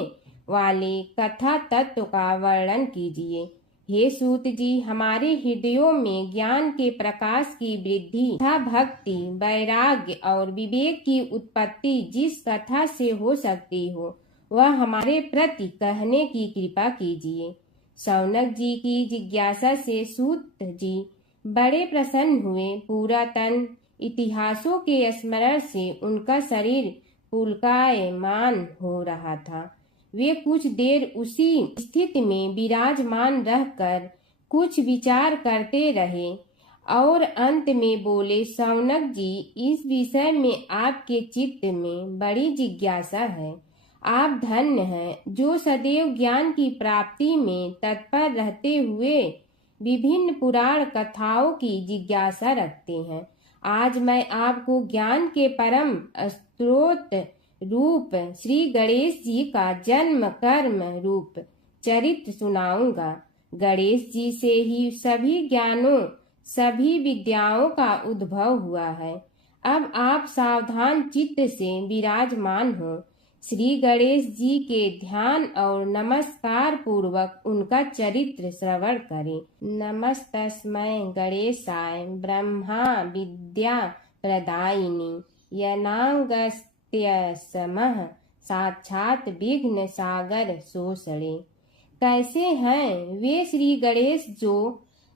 वाले कथा तत्व का वर्णन कीजिए। हे सूत जी, हमारे हृदयों में ज्ञान के प्रकाश की वृद्धि तथा भक्ति, वैराग्य और विवेक की उत्पत्ति जिस कथा से हो सकती हो, वह हमारे प्रति कहने की कृपा कीजिए। शौनक जी की जिज्ञासा से सूत जी बड़े प्रसन्न हुए। पुरातन इतिहासों के स्मरण से उनका शरीर पुलकायमान हो रहा था। वे कुछ देर उसी स्थिति में विराजमान रहकर कुछ विचार करते रहे और अंत में बोले, शौनक जी, इस विषय में आपके चित्त में बड़ी जिज्ञासा है। आप धन्य हैं जो सदैव ज्ञान की प्राप्ति में तत्पर रहते हुए विभिन्न पुराण कथाओं की जिज्ञासा रखते हैं। आज मैं आपको ज्ञान के परम स्रोत रूप श्री गणेश जी का जन्म कर्म रूप चरित्र सुनाऊंगा। गणेश जी से ही सभी ज्ञानों सभी विद्याओं का उद्भव हुआ है। अब आप सावधान चित्त से विराजमान हो। श्री गणेश जी के ध्यान और नमस्कार पूर्वक उनका चरित्र श्रवण करें। नमस्तस्मै गणेशाय ब्रह्मा विद्या प्रदायिनी यनागस्त्यसमः साक्षात विघ्न सागर सोसड़े। कैसे हैं वे श्री गणेश जो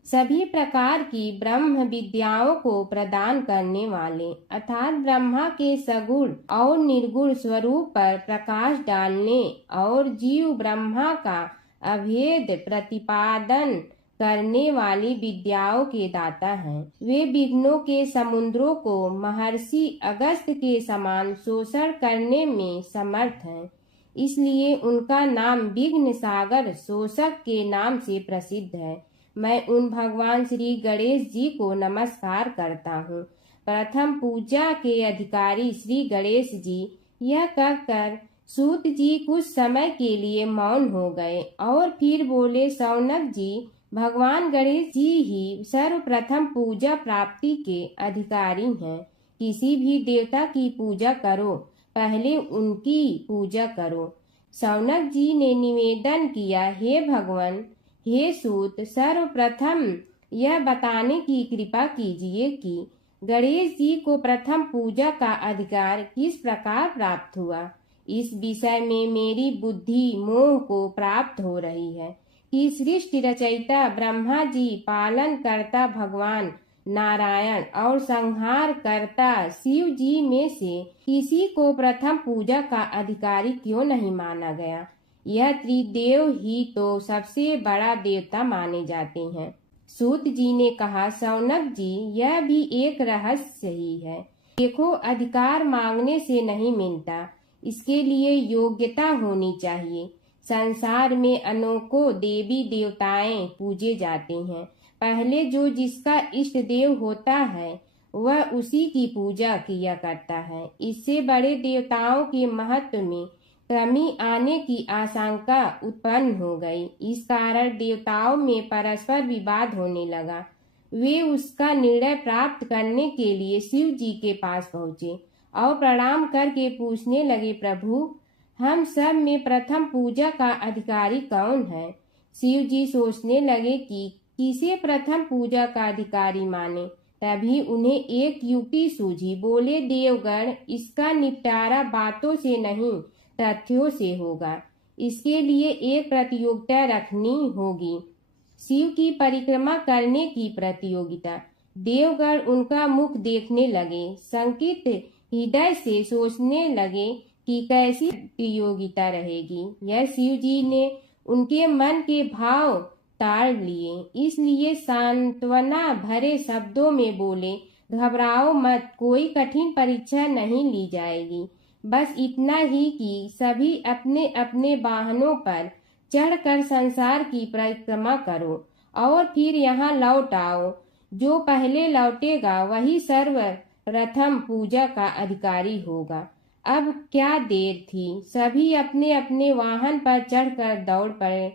सभी प्रकार की ब्रह्म विद्याओं को प्रदान करने वाले, अर्थात ब्रह्मा के सगुण और निर्गुण स्वरूप पर प्रकाश डालने और जीव ब्रह्मा का अभेद प्रतिपादन करने वाली विद्याओं के दाता हैं। वे विघ्नों के समुद्रों को महर्षि अगस्त के समान शोषण करने में समर्थ हैं, इसलिए उनका नाम विघ्न सागर शोषक के नाम से प्रसिद्ध है। मैं उन भगवान श्री गणेश जी को नमस्कार करता हूँ। प्रथम पूजा के अधिकारी श्री गणेश जी। यह कहकर सूत जी कुछ समय के लिए मौन हो गए और फिर बोले, शौनक जी, भगवान गणेश जी ही सर्वप्रथम पूजा प्राप्ति के अधिकारी हैं। किसी भी देवता की पूजा करो, पहले उनकी पूजा करो। शौनक जी ने निवेदन किया, हे भगवान, हे सूत, सर्वप्रथम यह बताने की कृपा कीजिए कि गणेश जी को प्रथम पूजा का अधिकार किस प्रकार प्राप्त हुआ। इस विषय में मेरी बुद्धि मोह को प्राप्त हो रही है कि सृष्टि रचयिता ब्रह्मा जी, पालन करता भगवान नारायण और संहार करता शिव जी में से किसी को प्रथम पूजा का अधिकारी क्यों नहीं माना गया। यह त्रिदेव ही तो सबसे बड़ा देवता माने जाते हैं। सूत जी ने कहा, शौनक जी, यह भी एक रहस्य ही है। देखो, अधिकार मांगने से नहीं मिलता, इसके लिए योग्यता होनी चाहिए। संसार में अनेकों देवी देवताएं पूजे जाते हैं। पहले जो जिसका इष्ट देव होता है वह उसी की पूजा किया करता है। इससे बड़े देवताओं के महत्व में कमी आने की आशंका उत्पन्न हो गई। इस कारण देवताओं में परस्पर विवाद होने लगा। वे उसका निर्णय प्राप्त करने के लिए शिव जी के पास पहुँचे और प्रणाम करके पूछने लगे, प्रभु, हम सब में प्रथम पूजा का अधिकारी कौन है। शिव जी सोचने लगे कि किसे प्रथम पूजा का अधिकारी माने। तभी उन्हें एक युक्ति सूझी। बोले, देवगण, इसका निपटारा बातों से नहीं तथ्यों से होगा। इसके लिए एक प्रतियोगिता रखनी होगी, शिव की परिक्रमा करने की प्रतियोगिता। देवगण उनका मुख देखने लगे, शंकित हृदय से सोचने लगे कि कैसी प्रतियोगिता रहेगी। यह शिव जी ने उनके मन के भाव ताड़ लिए, इसलिए सांत्वना भरे शब्दों में बोले, घबराओ मत, कोई कठिन परीक्षा नहीं ली जाएगी। बस इतना ही कि सभी अपने अपने वाहनों पर चढ़कर संसार की परिक्रमा करो और फिर यहाँ लौट आओ। जो पहले लौटेगा वही सर्वप्रथम पूजा का अधिकारी होगा। अब क्या देर थी, सभी अपने अपने वाहन पर चढ़कर दौड़ पड़े।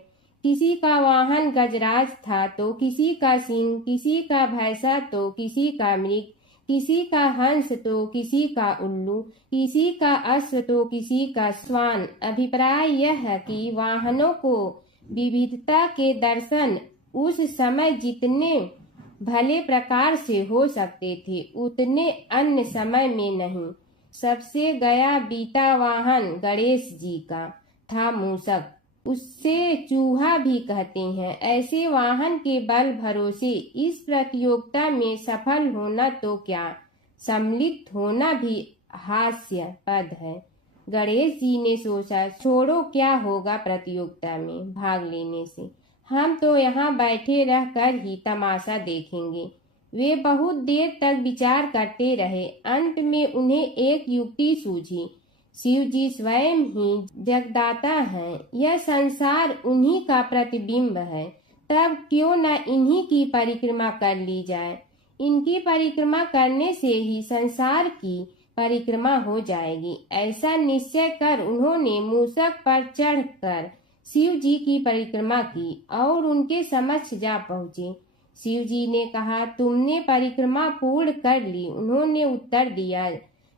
किसी का वाहन गजराज था तो किसी का सिंह, किसी का भैंसा तो किसी का मृग, किसी का हंस तो किसी का उल्लू, किसी का अश्व तो किसी का श्वान। अभिप्राय यह है कि वाहनों को विविधता के दर्शन उस समय जितने भले प्रकार से हो सकते थे उतने अन्य समय में नहीं। सबसे गया बीता वाहन गणेश जी का था मूषक, उससे चूहा भी कहते हैं। ऐसे वाहन के बल भरोसे इस प्रतियोगिता में सफल होना तो क्या, सम्मिलित होना भी हास्यास्पद है। गणेश जी ने सोचा, छोड़ो, क्या होगा प्रतियोगिता में भाग लेने से, हम तो यहाँ बैठे रह कर ही तमाशा देखेंगे। वे बहुत देर तक विचार करते रहे। अंत में उन्हें एक युक्ति सूझी। शिव जी स्वयं ही जगदाता हैं, यह संसार उन्हीं का प्रतिबिंब है, तब क्यों न इन्हीं की परिक्रमा कर ली जाए। इनकी परिक्रमा करने से ही संसार की परिक्रमा हो जाएगी। ऐसा निश्चय कर उन्होंने मूषक पर चढ़कर शिव जी की परिक्रमा की और उनके समक्ष जा पहुँचे। शिव जी ने कहा, तुमने परिक्रमा पूर्ण कर ली। उन्होंने उत्तर दिया,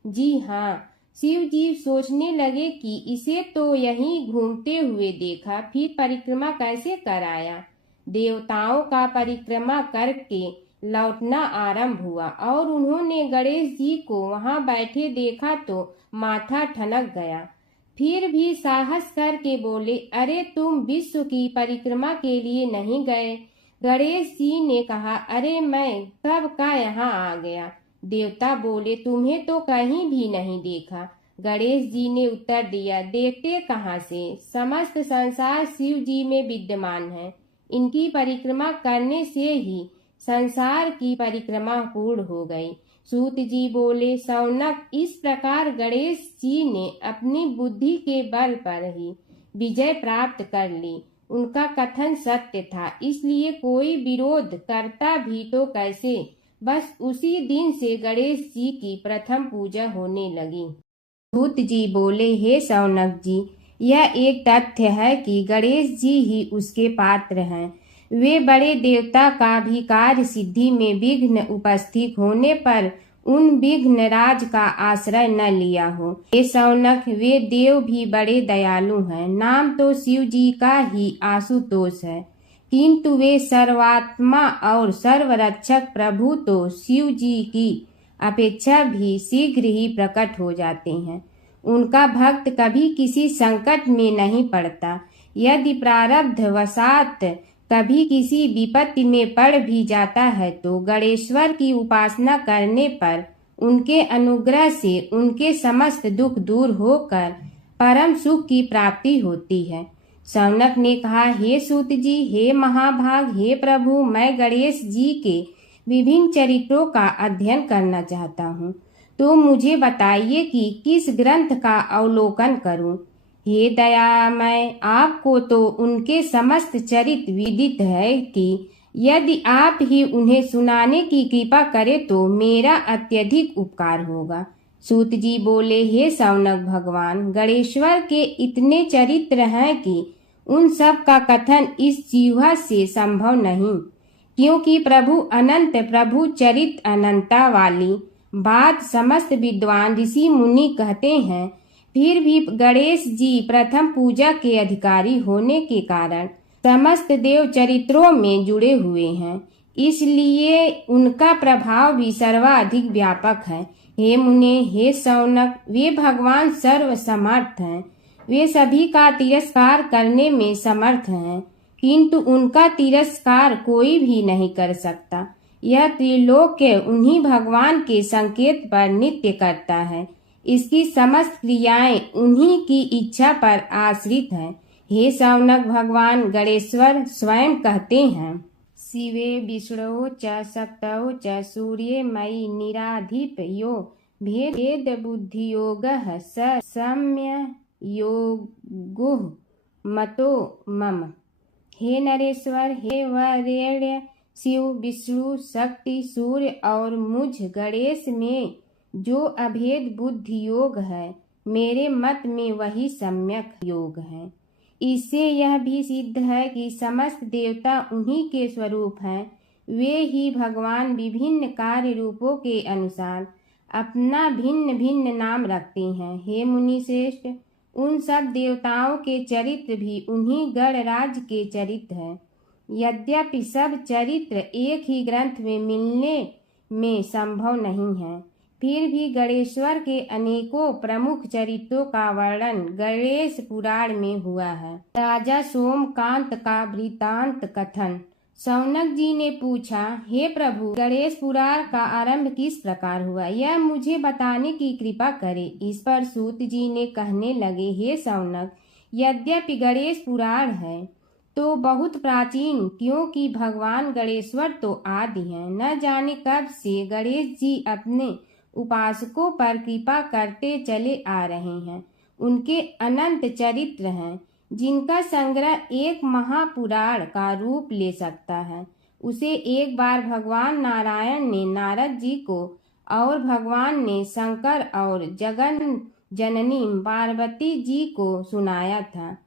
जी हाँ। शिव जी सोचने लगे कि इसे तो यहीं घूमते हुए देखा, फिर परिक्रमा कैसे कराया। देवताओं का परिक्रमा करके लौटना आरंभ हुआ और उन्होंने गणेश जी को वहां बैठे देखा तो माथा ठनक गया। फिर भी साहस करके बोले, अरे तुम विश्व की परिक्रमा के लिए नहीं गए। गणेश जी ने कहा, अरे मैं कब का यहाँ आ गया। देवता बोले, तुम्हें तो कहीं भी नहीं देखा। गणेश जी ने उत्तर दिया, देखते कहाँ से, समस्त संसार शिव जी में विद्यमान है। इनकी परिक्रमा करने से ही संसार की परिक्रमा पूर्ण हो गई। सूत जी बोले, शौनक, इस प्रकार गणेश जी ने अपनी बुद्धि के बल पर ही विजय प्राप्त कर ली। उनका कथन सत्य था, इसलिए कोई विरोध करता भी तो कैसे बस उसी दिन से गणेश जी की प्रथम पूजा होने लगी। सूत जी बोले, हे शौनक जी, यह एक तथ्य है कि गणेश जी ही उसके पात्र हैं। वे बड़े देवता का भी कार्य सिद्धि में विघ्न उपस्थित होने पर उन विघ्न राज का आश्रय न लिया हो। हे शौनक, वे देव भी बड़े दयालु हैं। नाम तो शिव जी का ही आशुतोष है, किंतु वे सर्वात्मा और सर्वरक्षक प्रभु तो शिव जी की अपेक्षा भी शीघ्र ही प्रकट हो जाते हैं। उनका भक्त कभी किसी संकट में नहीं पड़ता। यदि प्रारब्ध वशात कभी किसी विपत्ति में पड़ भी जाता है तो गणेश्वर की उपासना करने पर उनके अनुग्रह से उनके समस्त दुख दूर होकर परम सुख की प्राप्ति होती है। शौनक ने कहा, हे सूत जी, हे महाभाग, हे प्रभु, मैं गणेश जी के विभिन्न चरित्रों का अध्ययन करना चाहता हूँ, तो मुझे बताइए कि किस ग्रंथ का अवलोकन करूं। हे दयामय, आपको तो उनके समस्त चरित्र विदित है कि यदि आप ही उन्हें सुनाने की कृपा करें तो मेरा अत्यधिक उपकार होगा। सूत जी बोले, हे शौनक भगवान, गणेश्वर के इतने चरित्र हैं कि उन सब का कथन इस जीवा से संभव नहीं, क्योंकि प्रभु अनंत, प्रभु चरित्र अनंता वाली बात समस्त विद्वान ऋषि मुनि कहते हैं। फिर भी गणेश जी प्रथम पूजा के अधिकारी होने के कारण समस्त देव चरित्रों में जुड़े हुए हैं, इसलिए उनका प्रभाव भी सर्वाधिक व्यापक है। हे मुने, हे शौनक, वे भगवान सर्व समर्थ हैं। वे सभी का तिरस्कार करने में समर्थ हैं, किंतु उनका तिरस्कार कोई भी नहीं कर सकता। यह त्रिलोक्य उन्हीं भगवान के संकेत पर नित्य करता है। इसकी समस्त क्रियाएं उन्हीं की इच्छा पर आश्रित हैं। हे शौनक भगवान गणेश्वर स्वयं कहते हैं, शिवे विष्णु च शक्तौ च सूर्ये मयि निराधिप यो भेद बुद्धि योगः स सम्य योगो मतो मम। हे नरेश्वर, हे वरेण्य, शिव, विष्णु, शक्ति, सूर्य और मुझ गणेश में जो अभेद बुद्धि योग है, मेरे मत में वही सम्यक योग है। इससे यह भी सिद्ध है कि समस्त देवता उन्हीं के स्वरूप हैं। वे ही भगवान विभिन्न कार्य रूपों के अनुसार अपना भिन्न भिन्न नाम रखते हैं। हे मुनि श्रेष्ठ, उन सब देवताओं के चरित्र भी उन्हीं गणराज के चरित्र हैं। यद्यपि सब चरित्र एक ही ग्रंथ में मिलने में संभव नहीं है, फिर भी गणेश्वर के अनेकों प्रमुख चरित्रों का वर्णन गणेश पुराण में हुआ है। राजा सोमकांत का वृत्तांत कथन। शौनक जी ने पूछा, हे प्रभु, गणेश पुराण का आरंभ किस प्रकार हुआ, यह मुझे बताने की कृपा करे। इस पर सूत जी ने कहने लगे, हे शौनक, यद्यपि गणेश पुराण है तो बहुत प्राचीन, क्योंकि भगवान गणेश्वर तो आदि हैं। न जाने कब से गणेश जी अपने उपासकों पर कृपा करते चले आ रहे हैं। उनके अनंत चरित्र हैं, जिनका संग्रह एक महापुराण का रूप ले सकता है। उसे एक बार भगवान नारायण ने नारद जी को और भगवान ने शंकर और जगन जननी पार्वती जी को सुनाया था।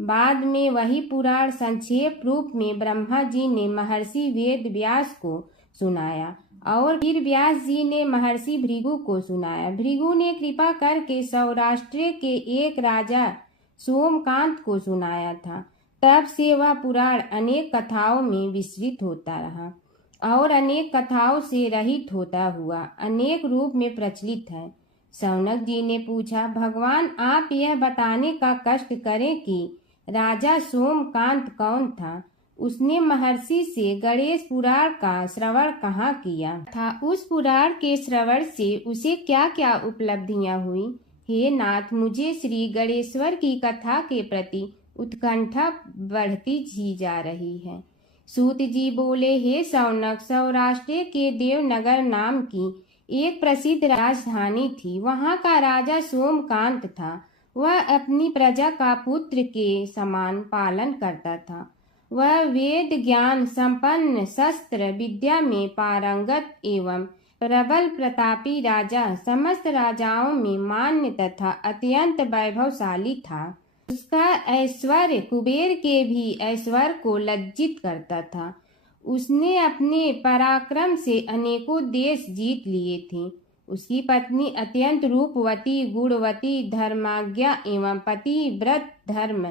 बाद में वही पुराण संक्षेप रूप में ब्रह्मा जी ने महर्षि वेद व्यास को सुनाया और फिर व्यास जी ने महर्षि भृगु को सुनाया। भृगु ने कृपा करके सौराष्ट्र के एक राजा सोमकांत को सुनाया था। तब से वह पुराण अनेक कथाओं में विस्तृत होता रहा और अनेक कथाओं से रहित होता हुआ अनेक रूप में प्रचलित है। शौनक जी ने पूछा, भगवान, आप यह बताने का कष्ट करें कि राजा सोमकांत कौन था। उसने महर्षि से गणेश पुराण का श्रवण कहाँ किया था, उस पुराण के श्रवण से उसे क्या क्या उपलब्धियां हुई। हे नाथ, मुझे श्री गणेश्वर की कथा के प्रति उत्कंठा बढ़ती ही जा रही है। सूत जी बोले, हे शौनक, सौराष्ट्र के देवनगर नाम की एक प्रसिद्ध राजधानी थी। वहाँ का राजा सोमकांत था। वह अपनी प्रजा का पुत्र के समान पालन करता था वह वेद ज्ञान संपन्न, शस्त्र विद्या में पारंगत एवं प्रबल प्रतापी राजा, समस्त राजाओं में मान्य तथा अत्यंत वैभवशाली था। उसका ऐश्वर्य कुबेर के भी ऐश्वर्य को लज्जित करता था। उसने अपने पराक्रम से अनेकों देश जीत लिए थे। उसकी पत्नी अत्यंत रूपवती, गुणवती, धर्माज्ञा एवं पतिव्रत धर्म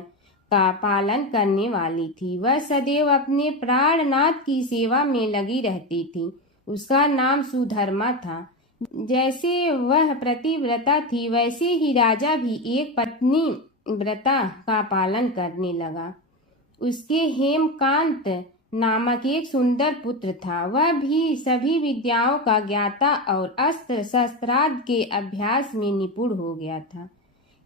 का पालन करने वाली थी। वह सदैव अपने प्राणनाथ की सेवा में लगी रहती थी। उसका नाम सुधर्मा था। जैसे वह प्रतिव्रता थी, वैसे ही राजा भी एक पत्नी व्रता का पालन करने लगा। उसके हेमकांत नामक एक सुंदर पुत्र था। वह भी सभी विद्याओं का ज्ञाता और अस्त्र शस्त्रादि के अभ्यास में निपुण हो गया था।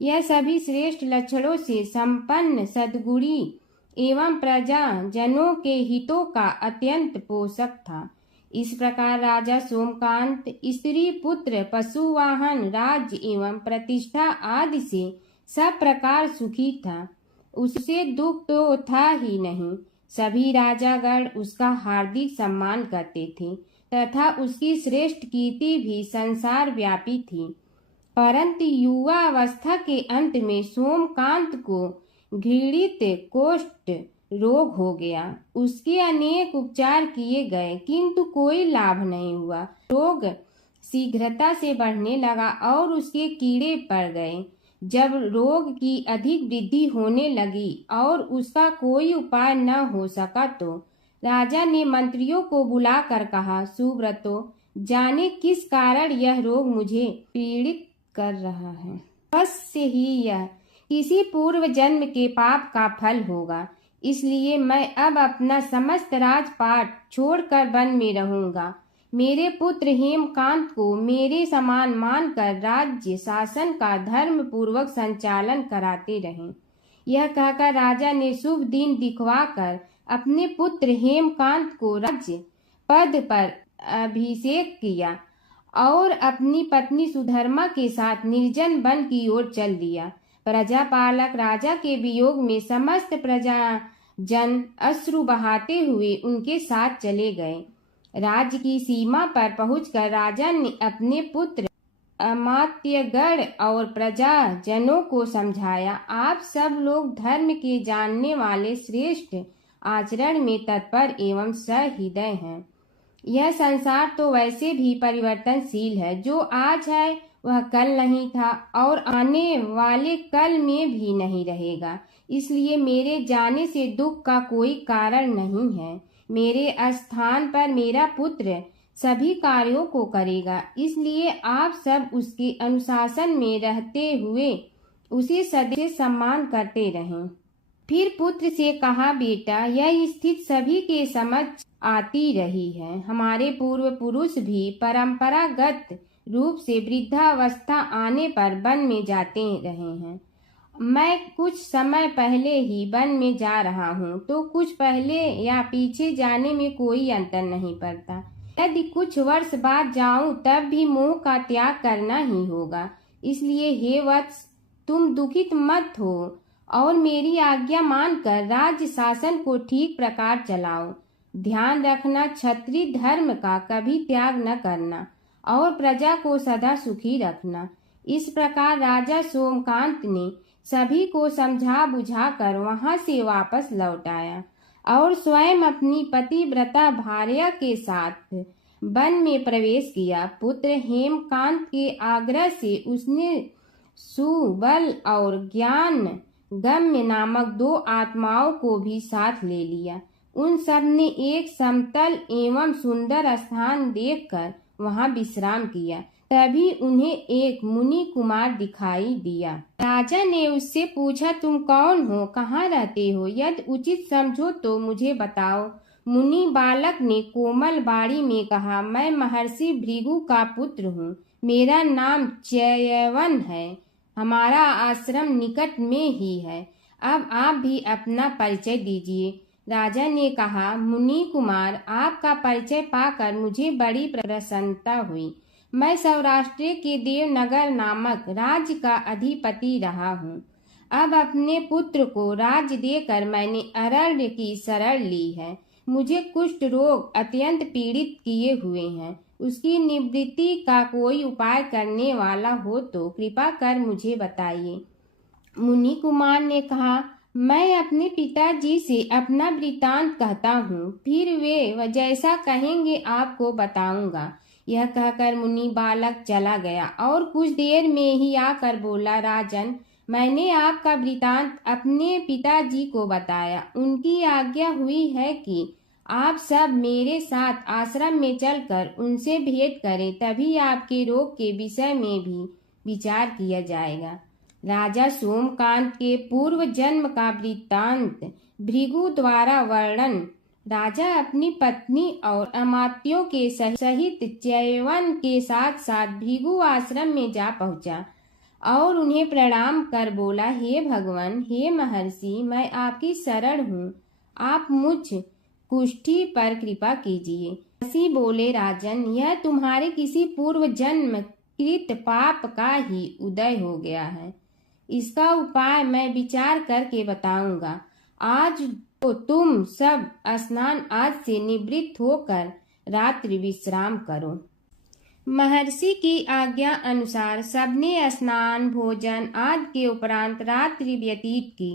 यह सभी श्रेष्ठ लक्षणों से संपन्न, सद्गुणी एवं प्रजा जनों के हितों का अत्यंत पोषक था। इस प्रकार राजा सोमकांत स्त्री पुत्र, पशु वाहन, राज्य एवं प्रतिष्ठा आदि से सब प्रकार सुखी था। उसे दुख तो था ही नहीं। सभी राजागण उसका हार्दिक सम्मान करते थे तथा उसकी श्रेष्ठ कीर्ति भी संसार व्यापी थी। परंतु युवावस्था के अंत में सोमकांत को घृणित कोष्ठ रोग हो गया। उसके अनेक उपचार किए गए किंतु कोई लाभ नहीं हुआ। रोग शीघ्रता से बढ़ने लगा और उसके कीड़े पड़ गए। जब रोग की अधिक वृद्धि होने लगी और उसका कोई उपाय न हो सका तो राजा ने मंत्रियों को बुलाकर कहा, सुव्रतो, जाने किस कारण यह रोग मुझे पीड़ित कर रहा है। अवश्य ही यह किसी पूर्व जन्म के पाप का फल होगा। इसलिए मैं अब अपना समस्त राजपाट छोड़कर वन में रहूंगा। मेरे पुत्र हेमकांत को मेरे समान मानकर राज्य शासन का धर्म पूर्वक संचालन कराते रहें। यह कहकर राजा ने शुभ दिन दिखवाकर अपने पुत्र हेमकांत को राज्य पद पर अभिषेक किया और अपनी पत्नी सुधर्मा के साथ निर्जन वन की ओर चल दिया। प्रजापालक राजा के वियोग में समस्त प्रजा जन अश्रु बहाते हुए उनके साथ चले गए। राज्य की सीमा पर पहुंचकर राजा ने अपने पुत्र अमात्यगण और प्रजा जनों को समझाया, आप सब लोग धर्म के जानने वाले, श्रेष्ठ आचरण में तत्पर एवं सहृदय हैं। यह संसार तो वैसे भी परिवर्तनशील है। जो आज है वह कल नहीं था और आने वाले कल में भी नहीं रहेगा। इसलिए मेरे जाने से दुख का कोई कारण नहीं है। मेरे स्थान पर मेरा पुत्र सभी कार्यों को करेगा। इसलिए आप सब उसके अनुशासन में रहते हुए उसे सदैव सम्मान करते रहें। फिर पुत्र से कहा, बेटा, यह स्थिति सभी के समझ आती रही है। हमारे पूर्व पुरुष भी परंपरागत रूप से वृद्धावस्था आने पर वन में जाते रहे हैं। मैं कुछ समय पहले ही वन में जा रहा हूँ, तो कुछ पहले या पीछे जाने में कोई अंतर नहीं पड़ता। यदि कुछ वर्ष बाद जाऊं तब भी मोह का त्याग करना ही होगा। इसलिए हे वत्स, तुम दुखित मत हो और मेरी आज्ञा मानकर राज्य शासन को ठीक प्रकार चलाओ। ध्यान रखना, क्षत्रिय धर्म का कभी त्याग न करना और प्रजा को सदा सुखी रखना। इस प्रकार राजा सोमकांत ने सभी को समझा बुझाकर वहां से वापस लौट आया और स्वयं अपनी पतिव्रता भार्या के साथ वन में प्रवेश किया। पुत्र हेमकांत के आग्रह से उसने सुबल और ज्ञान गम्य नामक 2 आत्माओं को भी साथ ले लिया। उन सब ने एक समतल एवं सुंदर स्थान देखकर वहां विश्राम किया। तभी उन्हें एक मुनि कुमार दिखाई दिया। राजा ने उससे पूछा, तुम कौन हो, कहाँ रहते हो? यदि उचित समझो तो मुझे बताओ। मुनि बालक ने कोमल बाणी में कहा, मैं महर्षि भृगु का पुत्र हूँ। मेरा नाम च्यवन है। हमारा आश्रम निकट में ही है। अब आप भी अपना परिचय दीजिए। राजा ने कहा, मुनि कुमार, आपका परिचय पाकर मुझे बड़ी प्रसन्नता हुई। मैं सौराष्ट्र के देवनगर नामक राज्य का अधिपति रहा हूँ। अब अपने पुत्र को राज्य देकर मैंने अरण्य की शरण ली है। मुझे कुष्ठ रोग अत्यंत पीड़ित किए हुए हैं। उसकी निवृत्ति का कोई उपाय करने वाला हो तो कृपा कर मुझे बताइए। मुनि कुमार ने कहा, मैं अपने पिताजी से अपना वृतांत कहता हूँ, फिर वे जैसा कहेंगे आपको बताऊंगा। यह कहकर मुनि बालक चला गया और कुछ देर में ही आकर बोला, राजन, मैंने आपका वृतांत अपने पिताजी को बताया। उनकी आज्ञा हुई है कि आप सब मेरे साथ आश्रम में चलकर उनसे भेंट करें, तभी आपके रोग के विषय में भी विचार किया जाएगा। राजा सोमकांत के पूर्व जन्म का वृत्तांत भृगु द्वारा वर्णन। राजा अपनी पत्नी और अमात्यों के सहित च्यवन के साथ साथ भृगु आश्रम में जा पहुंचा और उन्हें प्रणाम कर बोला, हे भगवान, हे महर्षि, मैं आपकी शरण हूँ, आप मुझ कुष्ठी पर कृपा कीजिए। महर्षि बोले, राजन, यह तुम्हारे किसी पूर्व जन्म कृत पाप का ही उदय हो गया है। इसका उपाय मैं विचार करके बताऊंगा। आज तो तुम सब स्नान आज से निवृत्त होकर रात्रि विश्राम करो। महर्षि की आज्ञा अनुसार सबने स्नान भोजन आदि के उपरांत रात्रि व्यतीत की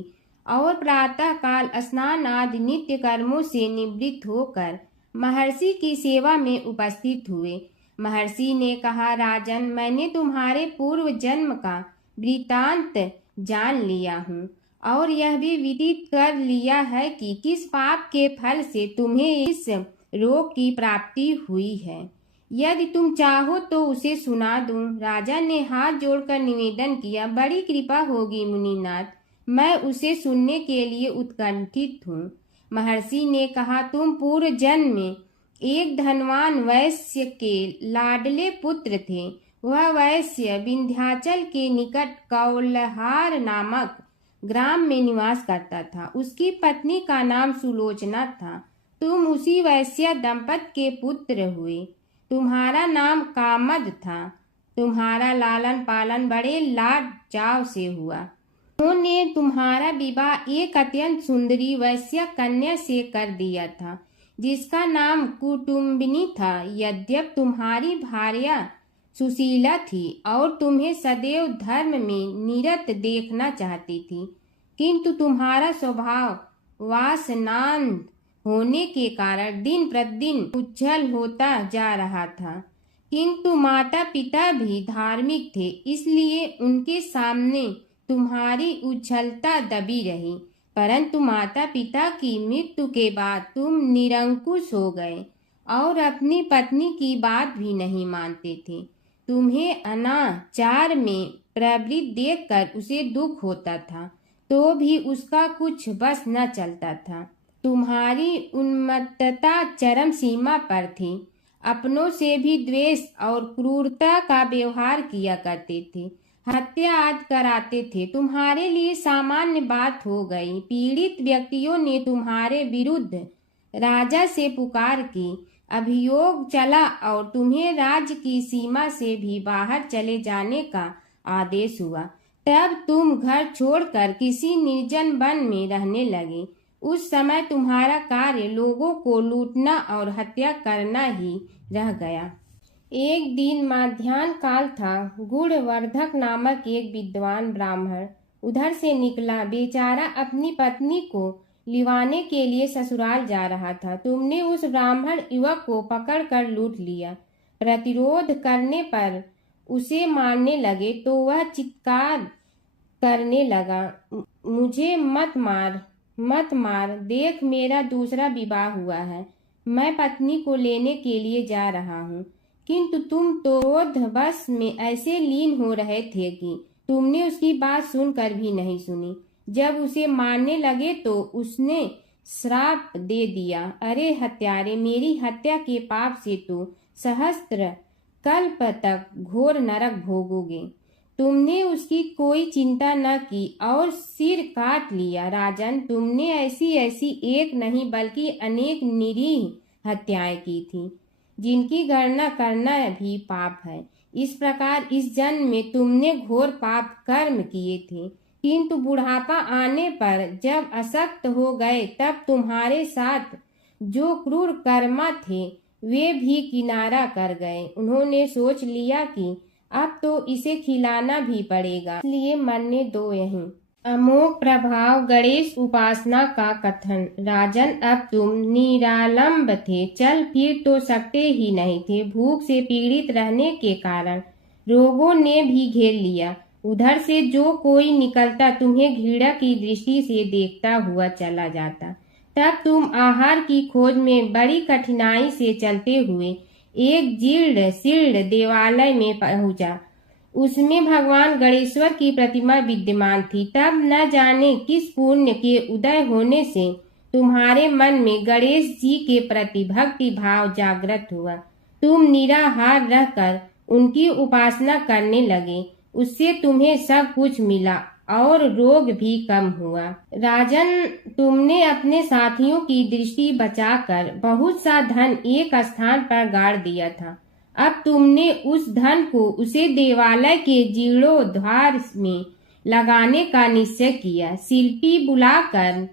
और प्रातः काल स्नान आदि नित्य कर्मों से निवृत्त होकर महर्षि की सेवा में उपस्थित हुए। महर्षि ने कहा, राजन, मैंने तुम्हारे पूर्व जन्म का वृतांत जान लिया हूँ और यह भी विदित कर लिया है कि किस पाप के फल से तुम्हें इस रोग की प्राप्ति हुई है। यदि तुम चाहो तो उसे सुना दूं। राजा ने हाथ जोड़कर निवेदन किया, बड़ी कृपा होगी मुनिनाथ, मैं उसे सुनने के लिए उत्कंठित हूँ। महर्षि ने कहा, तुम पूर्व जन्म में एक धनवान वैश्य के लाडले पुत्र थे। वह वैश्य विंध्याचल के निकट कौलहार नामक ग्राम में निवास करता था। उसकी पत्नी का नाम सुलोचना था। तुम उसी वैश्य दंपत के पुत्र हुए। तुम्हारा नाम कामद था। तुम्हारा लालन पालन बड़े लाड चाव से हुआ। उन्होंने तुम्हारा विवाह एक अत्यंत सुंदरी वैश्य कन्या से कर दिया था, जिसका नाम कुटुम्बिनी था। यद्यप तुम्हारी भार्या सुशीला थी और तुम्हें सदैव धर्म में निरत देखना चाहती थी, किंतु तुम्हारा स्वभाव वासनांध होने के कारण दिन प्रतिदिन उज्जवल होता जा रहा था। किंतु माता पिता भी धार्मिक थे, इसलिए उनके सामने तुम्हारी उज्ज्वलता दबी रही। परंतु माता पिता की मृत्यु के बाद तुम निरंकुश हो गए और अपनी पत्नी की बात भी नहीं मानते थे। तुम्हें अनाचार में प्रवृत्त देखकर उसे दुख होता था, तो भी उसका कुछ बस न चलता था। तुम्हारी उन्मत्तता चरम सीमा पर थी। अपनों से भी द्वेष और क्रूरता का व्यवहार किया करते थे। हत्या आदि कराते थे। तुम्हारे लिए सामान्य बात हो गई। पीड़ित व्यक्तियों ने तुम्हारे विरुद्ध राजा से पुकार की। अभियोग चला और तुम्हें राज्य की सीमा से भी बाहर चले जाने का आदेश हुआ। तब तुम घर छोड़कर किसी निर्जन वन में रहने लगे। उस समय तुम्हारा कार्य लोगों को लूटना और हत्या करना ही रह गया। एक दिन माध्याह्न काल था। गुणवर्धक नामक एक विद्वान ब्राह्मण उधर से निकला। बेचारा अपनी पत्नी को लिवाने के लिए ससुराल जा रहा था। तुमने उस ब्राह्मण युवक को पकड़कर लूट लिया। प्रतिरोध करने पर उसे मारने लगे तो वह चित्कार करने लगा, मुझे मत मार, मत मार, देख मेरा दूसरा विवाह हुआ है। मैं पत्नी को लेने के लिए जा रहा हूँ। किंतु तुम तो क्रोधवश में ऐसे लीन हो रहे थे कि तुमने उसकी बात सुनकर भी नहीं सुनी। जब उसे मारने लगे तो उसने श्राप दे दिया, अरे हत्यारे, मेरी हत्या के पाप से तो सहस्त्र कल्प तक घोर नरक भोगोगे। तुमने उसकी कोई चिंता न की और सिर काट लिया। राजन, तुमने ऐसी एक नहीं बल्कि अनेक निरीह हत्याएं की थी, जिनकी गणना करना भी पाप है। इस प्रकार इस जन्म में तुमने घोर पाप कर्म किए थे। किंतु बुढ़ापा आने पर जब अशक्त हो गए तब तुम्हारे साथ जो क्रूर कर्मा थे वे भी किनारा कर गए। उन्होंने सोच लिया कि अब तो इसे खिलाना भी पड़ेगा, इसलिए मरने दो यहीं। अमोघ प्रभाव गणेश उपासना का कथन। राजन, अब तुम निरालंब थे, चल फिर तो सकते ही नहीं थे। भूख से पीड़ित रहने के कारण रोगों ने भी घेर लिया। उधर से जो कोई निकलता तुम्हें घृणा की दृष्टि से देखता हुआ चला जाता। तब तुम आहार की खोज में बड़ी कठिनाई से चलते हुए एक जीर्ण शीर्ण देवालय में पहुंचा। उसमें भगवान गणेश्वर की प्रतिमा विद्यमान थी। तब न जाने किस पुण्य के उदय होने से तुम्हारे मन में गणेश जी के प्रति भक्ति भाव जागृत हुआ। तुम निराहार रहकर उनकी उपासना करने लगे। उससे तुम्हें सब कुछ मिला और रोग भी कम हुआ। राजन, तुमने अपने साथियों की दृष्टि बचाकर बहुत सा धन एक स्थान पर गाड़ दिया था। अब तुमने उस धन को उसे देवालय के जीर्णोद्धार में लगाने का निश्चय किया। शिल्पी बुलाकर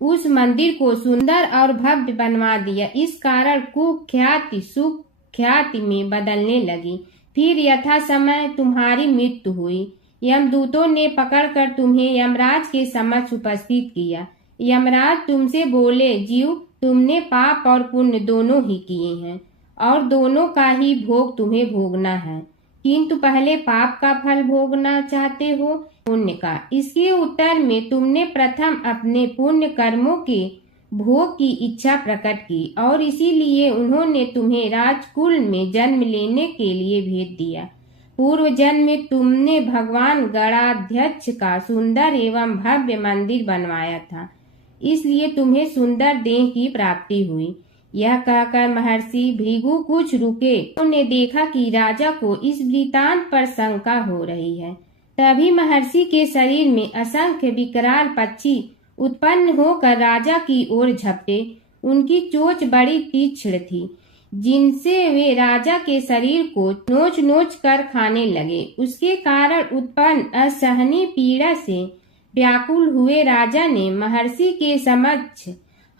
उस मंदिर को सुंदर और भव्य बनवा दिया। इस कारण कुख्याति सुख्याति में बदलने लगी। फिर यथा समय तुम्हारी मृत्यु हुई। यमदूतों ने पकड़कर तुम्हें यमराज के समक्ष उपस्थित किया। यमराज तुमसे बोले, जीव, तुमने पाप और पुण्य दोनों ही किए हैं और दोनों का ही भोग तुम्हें भोगना है, किंतु पहले पाप का फल भोगना चाहते हो पुण्य का। इसके उत्तर में तुमने प्रथम अपने पुण्य कर्मों के भोग की इच्छा प्रकट की और इसीलिए उन्होंने तुम्हें राजकुल में जन्म लेने के लिए भेज दिया। पूर्व जन्म में तुमने भगवान गणाध्यक्ष का सुंदर एवं भव्य मंदिर बनवाया था, इसलिए तुम्हें सुंदर देह की प्राप्ति हुई। यह कहकर महर्षि भृगु कुछ रुके। उन्होंने देखा कि राजा को इस वृतांत पर शंका हो रही है। तभी महर्षि के शरीर में असंख्य विकराल पक्षी उत्पन्न होकर राजा की ओर झपटे। उनकी चोंच बड़ी तीक्ष्ण थी, जिनसे वे राजा के शरीर को नोच नोच कर खाने लगे। उसके कारण उत्पन्न असहनीय पीड़ा से व्याकुल हुए राजा ने महर्षि के समक्ष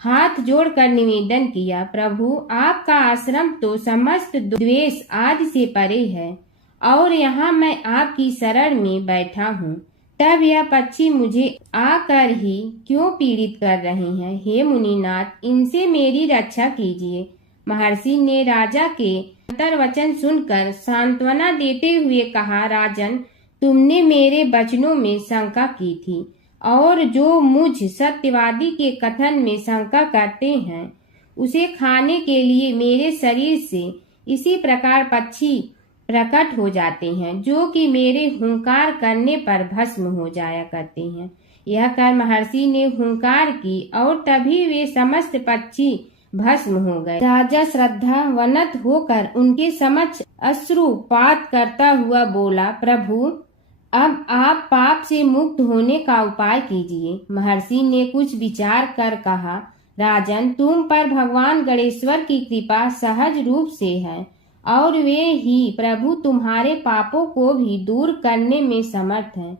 हाथ जोड़कर निवेदन किया, प्रभु, आपका आश्रम तो समस्त द्वेष आदि से परे है और यहाँ मैं आपकी शरण में बैठा हूँ। तब यह पक्षी मुझे आकर ही क्यों पीड़ित कर रहे हैं? हे मुनिनाथ, इनसे मेरी रक्षा कीजिए। महर्षि ने राजा के अंतर्वचन सुनकर सांत्वना देते हुए कहा, राजन, तुमने मेरे वचनों में शंका की थी और जो मुझ सत्यवादी के कथन में शंका करते हैं उसे खाने के लिए मेरे शरीर से इसी प्रकार पक्षी प्रकट हो जाते हैं, जो कि मेरे हुंकार करने पर भस्म हो जाया करते हैं। यह कर महर्षि ने हुंकार की और तभी वे समस्त पक्षी भस्म हो गए। राजा श्रद्धावनत होकर उनके समक्ष अश्रुपात करता हुआ बोला, प्रभु, अब आप पाप से मुक्त होने का उपाय कीजिए। महर्षि ने कुछ विचार कर कहा, राजन, तुम पर भगवान गणेश्वर की कृपा सहज रूप से है और वे ही प्रभु तुम्हारे पापों को भी दूर करने में समर्थ हैं।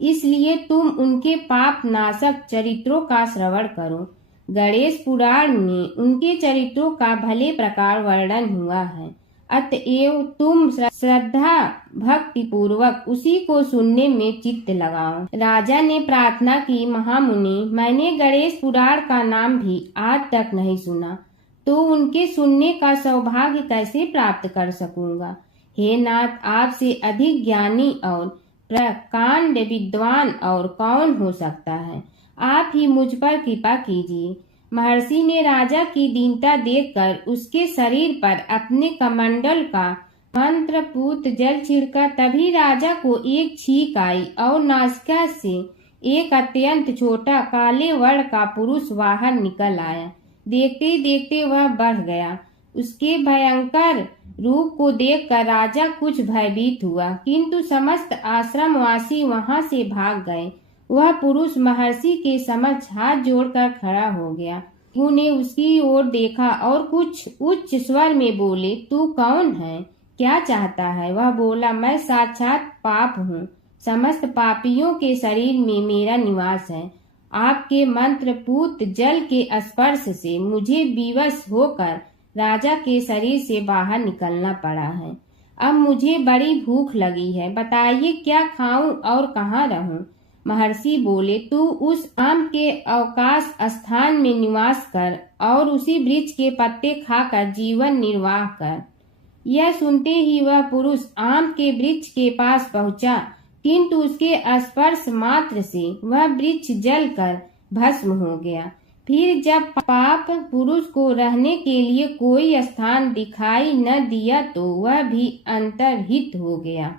इसलिए तुम उनके पाप नाशक चरित्रों का श्रवण करो। गणेश पुराण में उनके चरित्रों का भले प्रकार वर्णन हुआ है, अतएव तुम श्रद्धा भक्ति पूर्वक उसी को सुनने में चित्त लगाओ। राजा ने प्रार्थना की, महामुनि, मैंने गणेश पुराण का नाम भी आज तक नहीं सुना, तो उनके सुनने का सौभाग्य कैसे प्राप्त कर सकूंगा? हे नाथ, आपसे अधिक ज्ञानी और प्रकांड विद्वान और कौन हो सकता है? आप ही मुझ पर कृपा कीजिए। महर्षि ने राजा की दीनता देखकर उसके शरीर पर अपने कमंडल का मंत्रपूत जल छिड़का। तभी राजा को एक छींक आई और नासिका से एक अत्यंत छोटा काले वर्ण का पुरुष बाहर निकल आया। देखते देखते वह बढ़ गया। उसके भयंकर रूप को देखकर राजा कुछ भयभीत हुआ, किंतु समस्त आश्रमवासी वहां से भाग गए। वह पुरुष महर्षि के समक्ष हाथ जोड़कर खड़ा हो गया। उन्होंने उसकी ओर देखा और कुछ उच्च स्वर में बोले, तू कौन है, क्या चाहता है? वह बोला, मैं साक्षात पाप हूँ, समस्त पापियों के शरीर में मेरा निवास है। आपके मंत्र पूत जल के स्पर्श से मुझे विवश होकर राजा के शरीर से बाहर निकलना पड़ा है। अब मुझे बड़ी भूख लगी है, बताइए क्या खाऊं और कहाँ रहूं? महर्षि बोले, तू उस आम के अवकाश स्थान में निवास कर और उसी वृक्ष के पत्ते खाकर जीवन निर्वाह कर। यह सुनते ही वह पुरुष आम के वृक्ष के पास पहुंचा, किंतु उसके स्पर्श मात्र से वह वृक्ष जलकर भस्म हो गया। फिर जब पाप पुरुष को रहने के लिए कोई स्थान दिखाई न दिया तो वह भी अंतर्हित हो गया।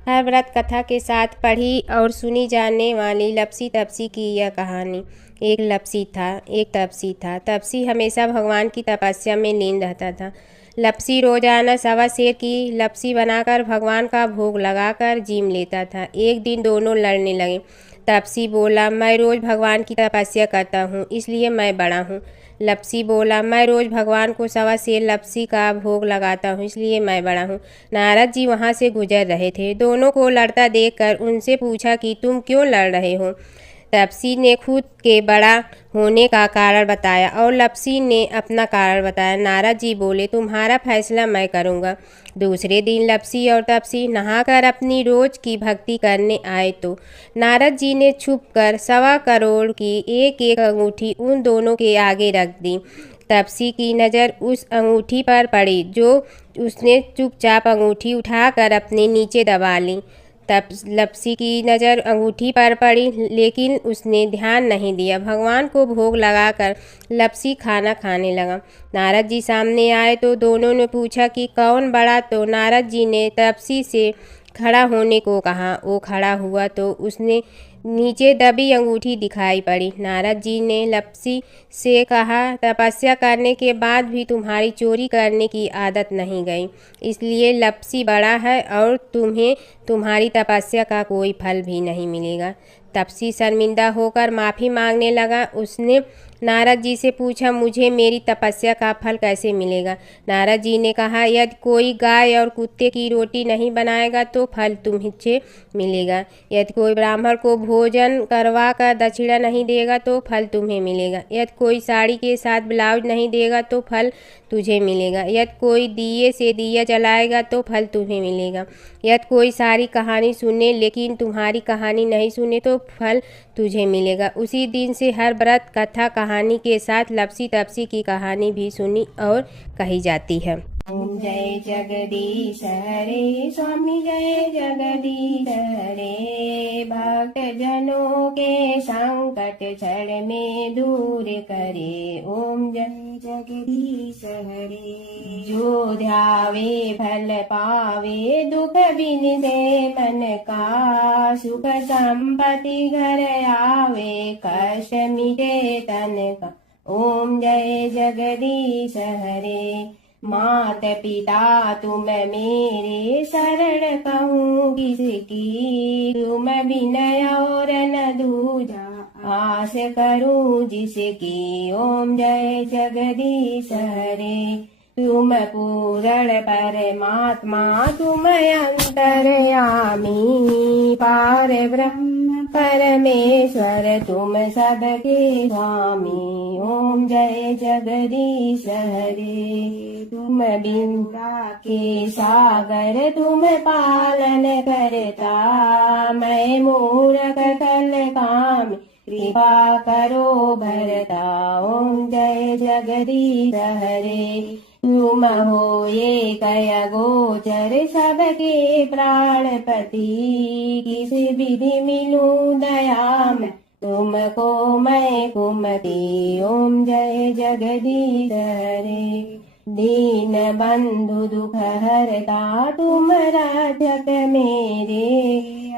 हर व्रत कथा के साथ पढ़ी और सुनी जाने वाली लपसी तपसी की यह कहानी। एक लपसी था, एक तपसी था। तपसी हमेशा भगवान की तपस्या में लीन रहता था। लपसी रोजाना सवा सेर की लपसी बनाकर भगवान का भोग लगाकर जीम लेता था। एक दिन दोनों लड़ने लगे। तपसी बोला, मैं रोज भगवान की तपस्या करता हूँ, इसलिए मैं बड़ा हूँ। लपसी बोला, मैं रोज भगवान को सवा सेर लपसी का भोग लगाता हूँ, इसलिए मैं बड़ा हूँ। नारद जी वहाँ से गुजर रहे थे। दोनों को लड़ता देखकर उनसे पूछा कि तुम क्यों लड़ रहे हो? तपसी ने खुद के बड़ा होने का कारण बताया और लपसी ने अपना कारण बताया। नारद जी बोले, तुम्हारा फैसला मैं करूँगा। दूसरे दिन लपसी और तपसी नहाकर अपनी रोज की भक्ति करने आए तो नारद जी ने छुपकर 1.25 करोड़ की एक एक अंगूठी उन दोनों के आगे रख दी। तपसी की नज़र उस अंगूठी पर पड़ी जो उसने चुपचाप अंगूठी उठाकर अपने नीचे दबा ली। तब लपसी की नज़र अंगूठी पर पड़ी, लेकिन उसने ध्यान नहीं दिया। भगवान को भोग लगाकर लपसी खाना खाने लगा। नारद जी सामने आए तो दोनों ने पूछा कि कौन बड़ा? तो नारद जी ने तपसी से खड़ा होने को कहा। वो खड़ा हुआ तो उसने नीचे दबी अंगूठी दिखाई पड़ी। नारद जी ने लपसी से कहा, तपस्या करने के बाद भी तुम्हारी चोरी करने की आदत नहीं गई, इसलिए लपसी बड़ा है और तुम्हें तुम्हारी तपस्या का कोई फल भी नहीं मिलेगा। तपसी शर्मिंदा होकर माफ़ी मांगने लगा। उसने नारद जी से पूछा, मुझे मेरी तपस्या का फल कैसे मिलेगा? नारद जी ने कहा, यदि कोई गाय और कुत्ते की रोटी नहीं बनाएगा तो फल तुम्हें मिलेगा। यदि कोई ब्राह्मण को भोजन करवा कर दक्षिणा नहीं देगा तो फल तुम्हें मिलेगा। यदि कोई साड़ी के साथ ब्लाउज नहीं देगा तो फल तुझे मिलेगा। यदि कोई दिए से दिया जलाएगा तो फल तुम्हें मिलेगा। यदि कोई सारी कहानी सुने लेकिन तुम्हारी कहानी नहीं सुने तो फल तुझे मिलेगा। उसी दिन से हर व्रत कथा कहानी के साथ लपसी तपसी की कहानी भी सुनी और कही जाती है। ओम जय जगदीश हरे, स्वामी जय जगदीश हरे। भक्त जनों के संकट क्षण में दूर करे। ओम जय जगदीश हरे। जो ध्यावे फल पावे, दुख बिन दे मन का। सुख संपत्ति घर आवे, कष्ट मिटे तन का। ओम जय जगदीश हरे। मात पिता तुम मेरे, शरण कहूँ किसकी। तुम विनय और न दूजा, आस करूँ जिसकी। ओम जय जगदीश हरे। तुम पूर्ण परमात्मा, तुम अंतर्यामी। पार ब्रह्म परमेश्वर, तुम सबके स्वामी। ओम जय जगदीश हरे। तुम बिंदा के सागर, तुम पालन करता। मैं मूर्ख कल काम, कृपा करो भरता। ओम जय जगदीश हरे। तुम हो ये कय गोचर, सबके प्राणपति। किस विधि मिलूं दया में, तुमको मैं कुमति। ओम जय जगदीश हरे। दीन बंधु दुख हरता, तुम रक्षक मेरे।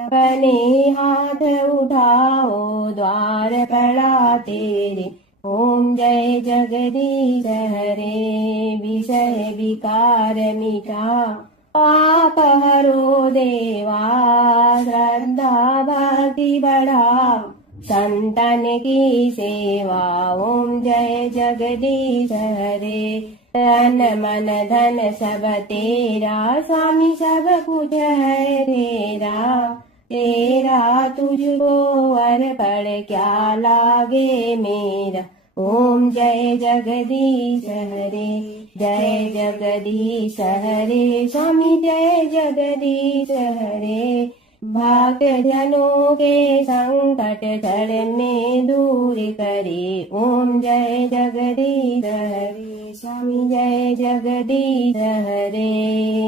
अपने हाथ उठाओ, द्वार पड़ा तेरे। ओम जय जगदीश हरे। विषय विकार मिटा, पाप हरो देवा। श्रद्धा भक्ति बढ़ाओ, संतन की सेवा। ओम जय जगदीश हरे। तन मन धन सब तेरा, स्वामी सब कुछ है तेरा। तेरा तुझको अर्पण क्या लागे मेरा। ओम जय जगदीश हरे, जय जगदीश हरे, स्वामी जय जगदीश हरे। भक्त जनों के संकट क्षण में दूर करे। ओम जय जगदीश हरे, स्वामी जय जगदीश हरे।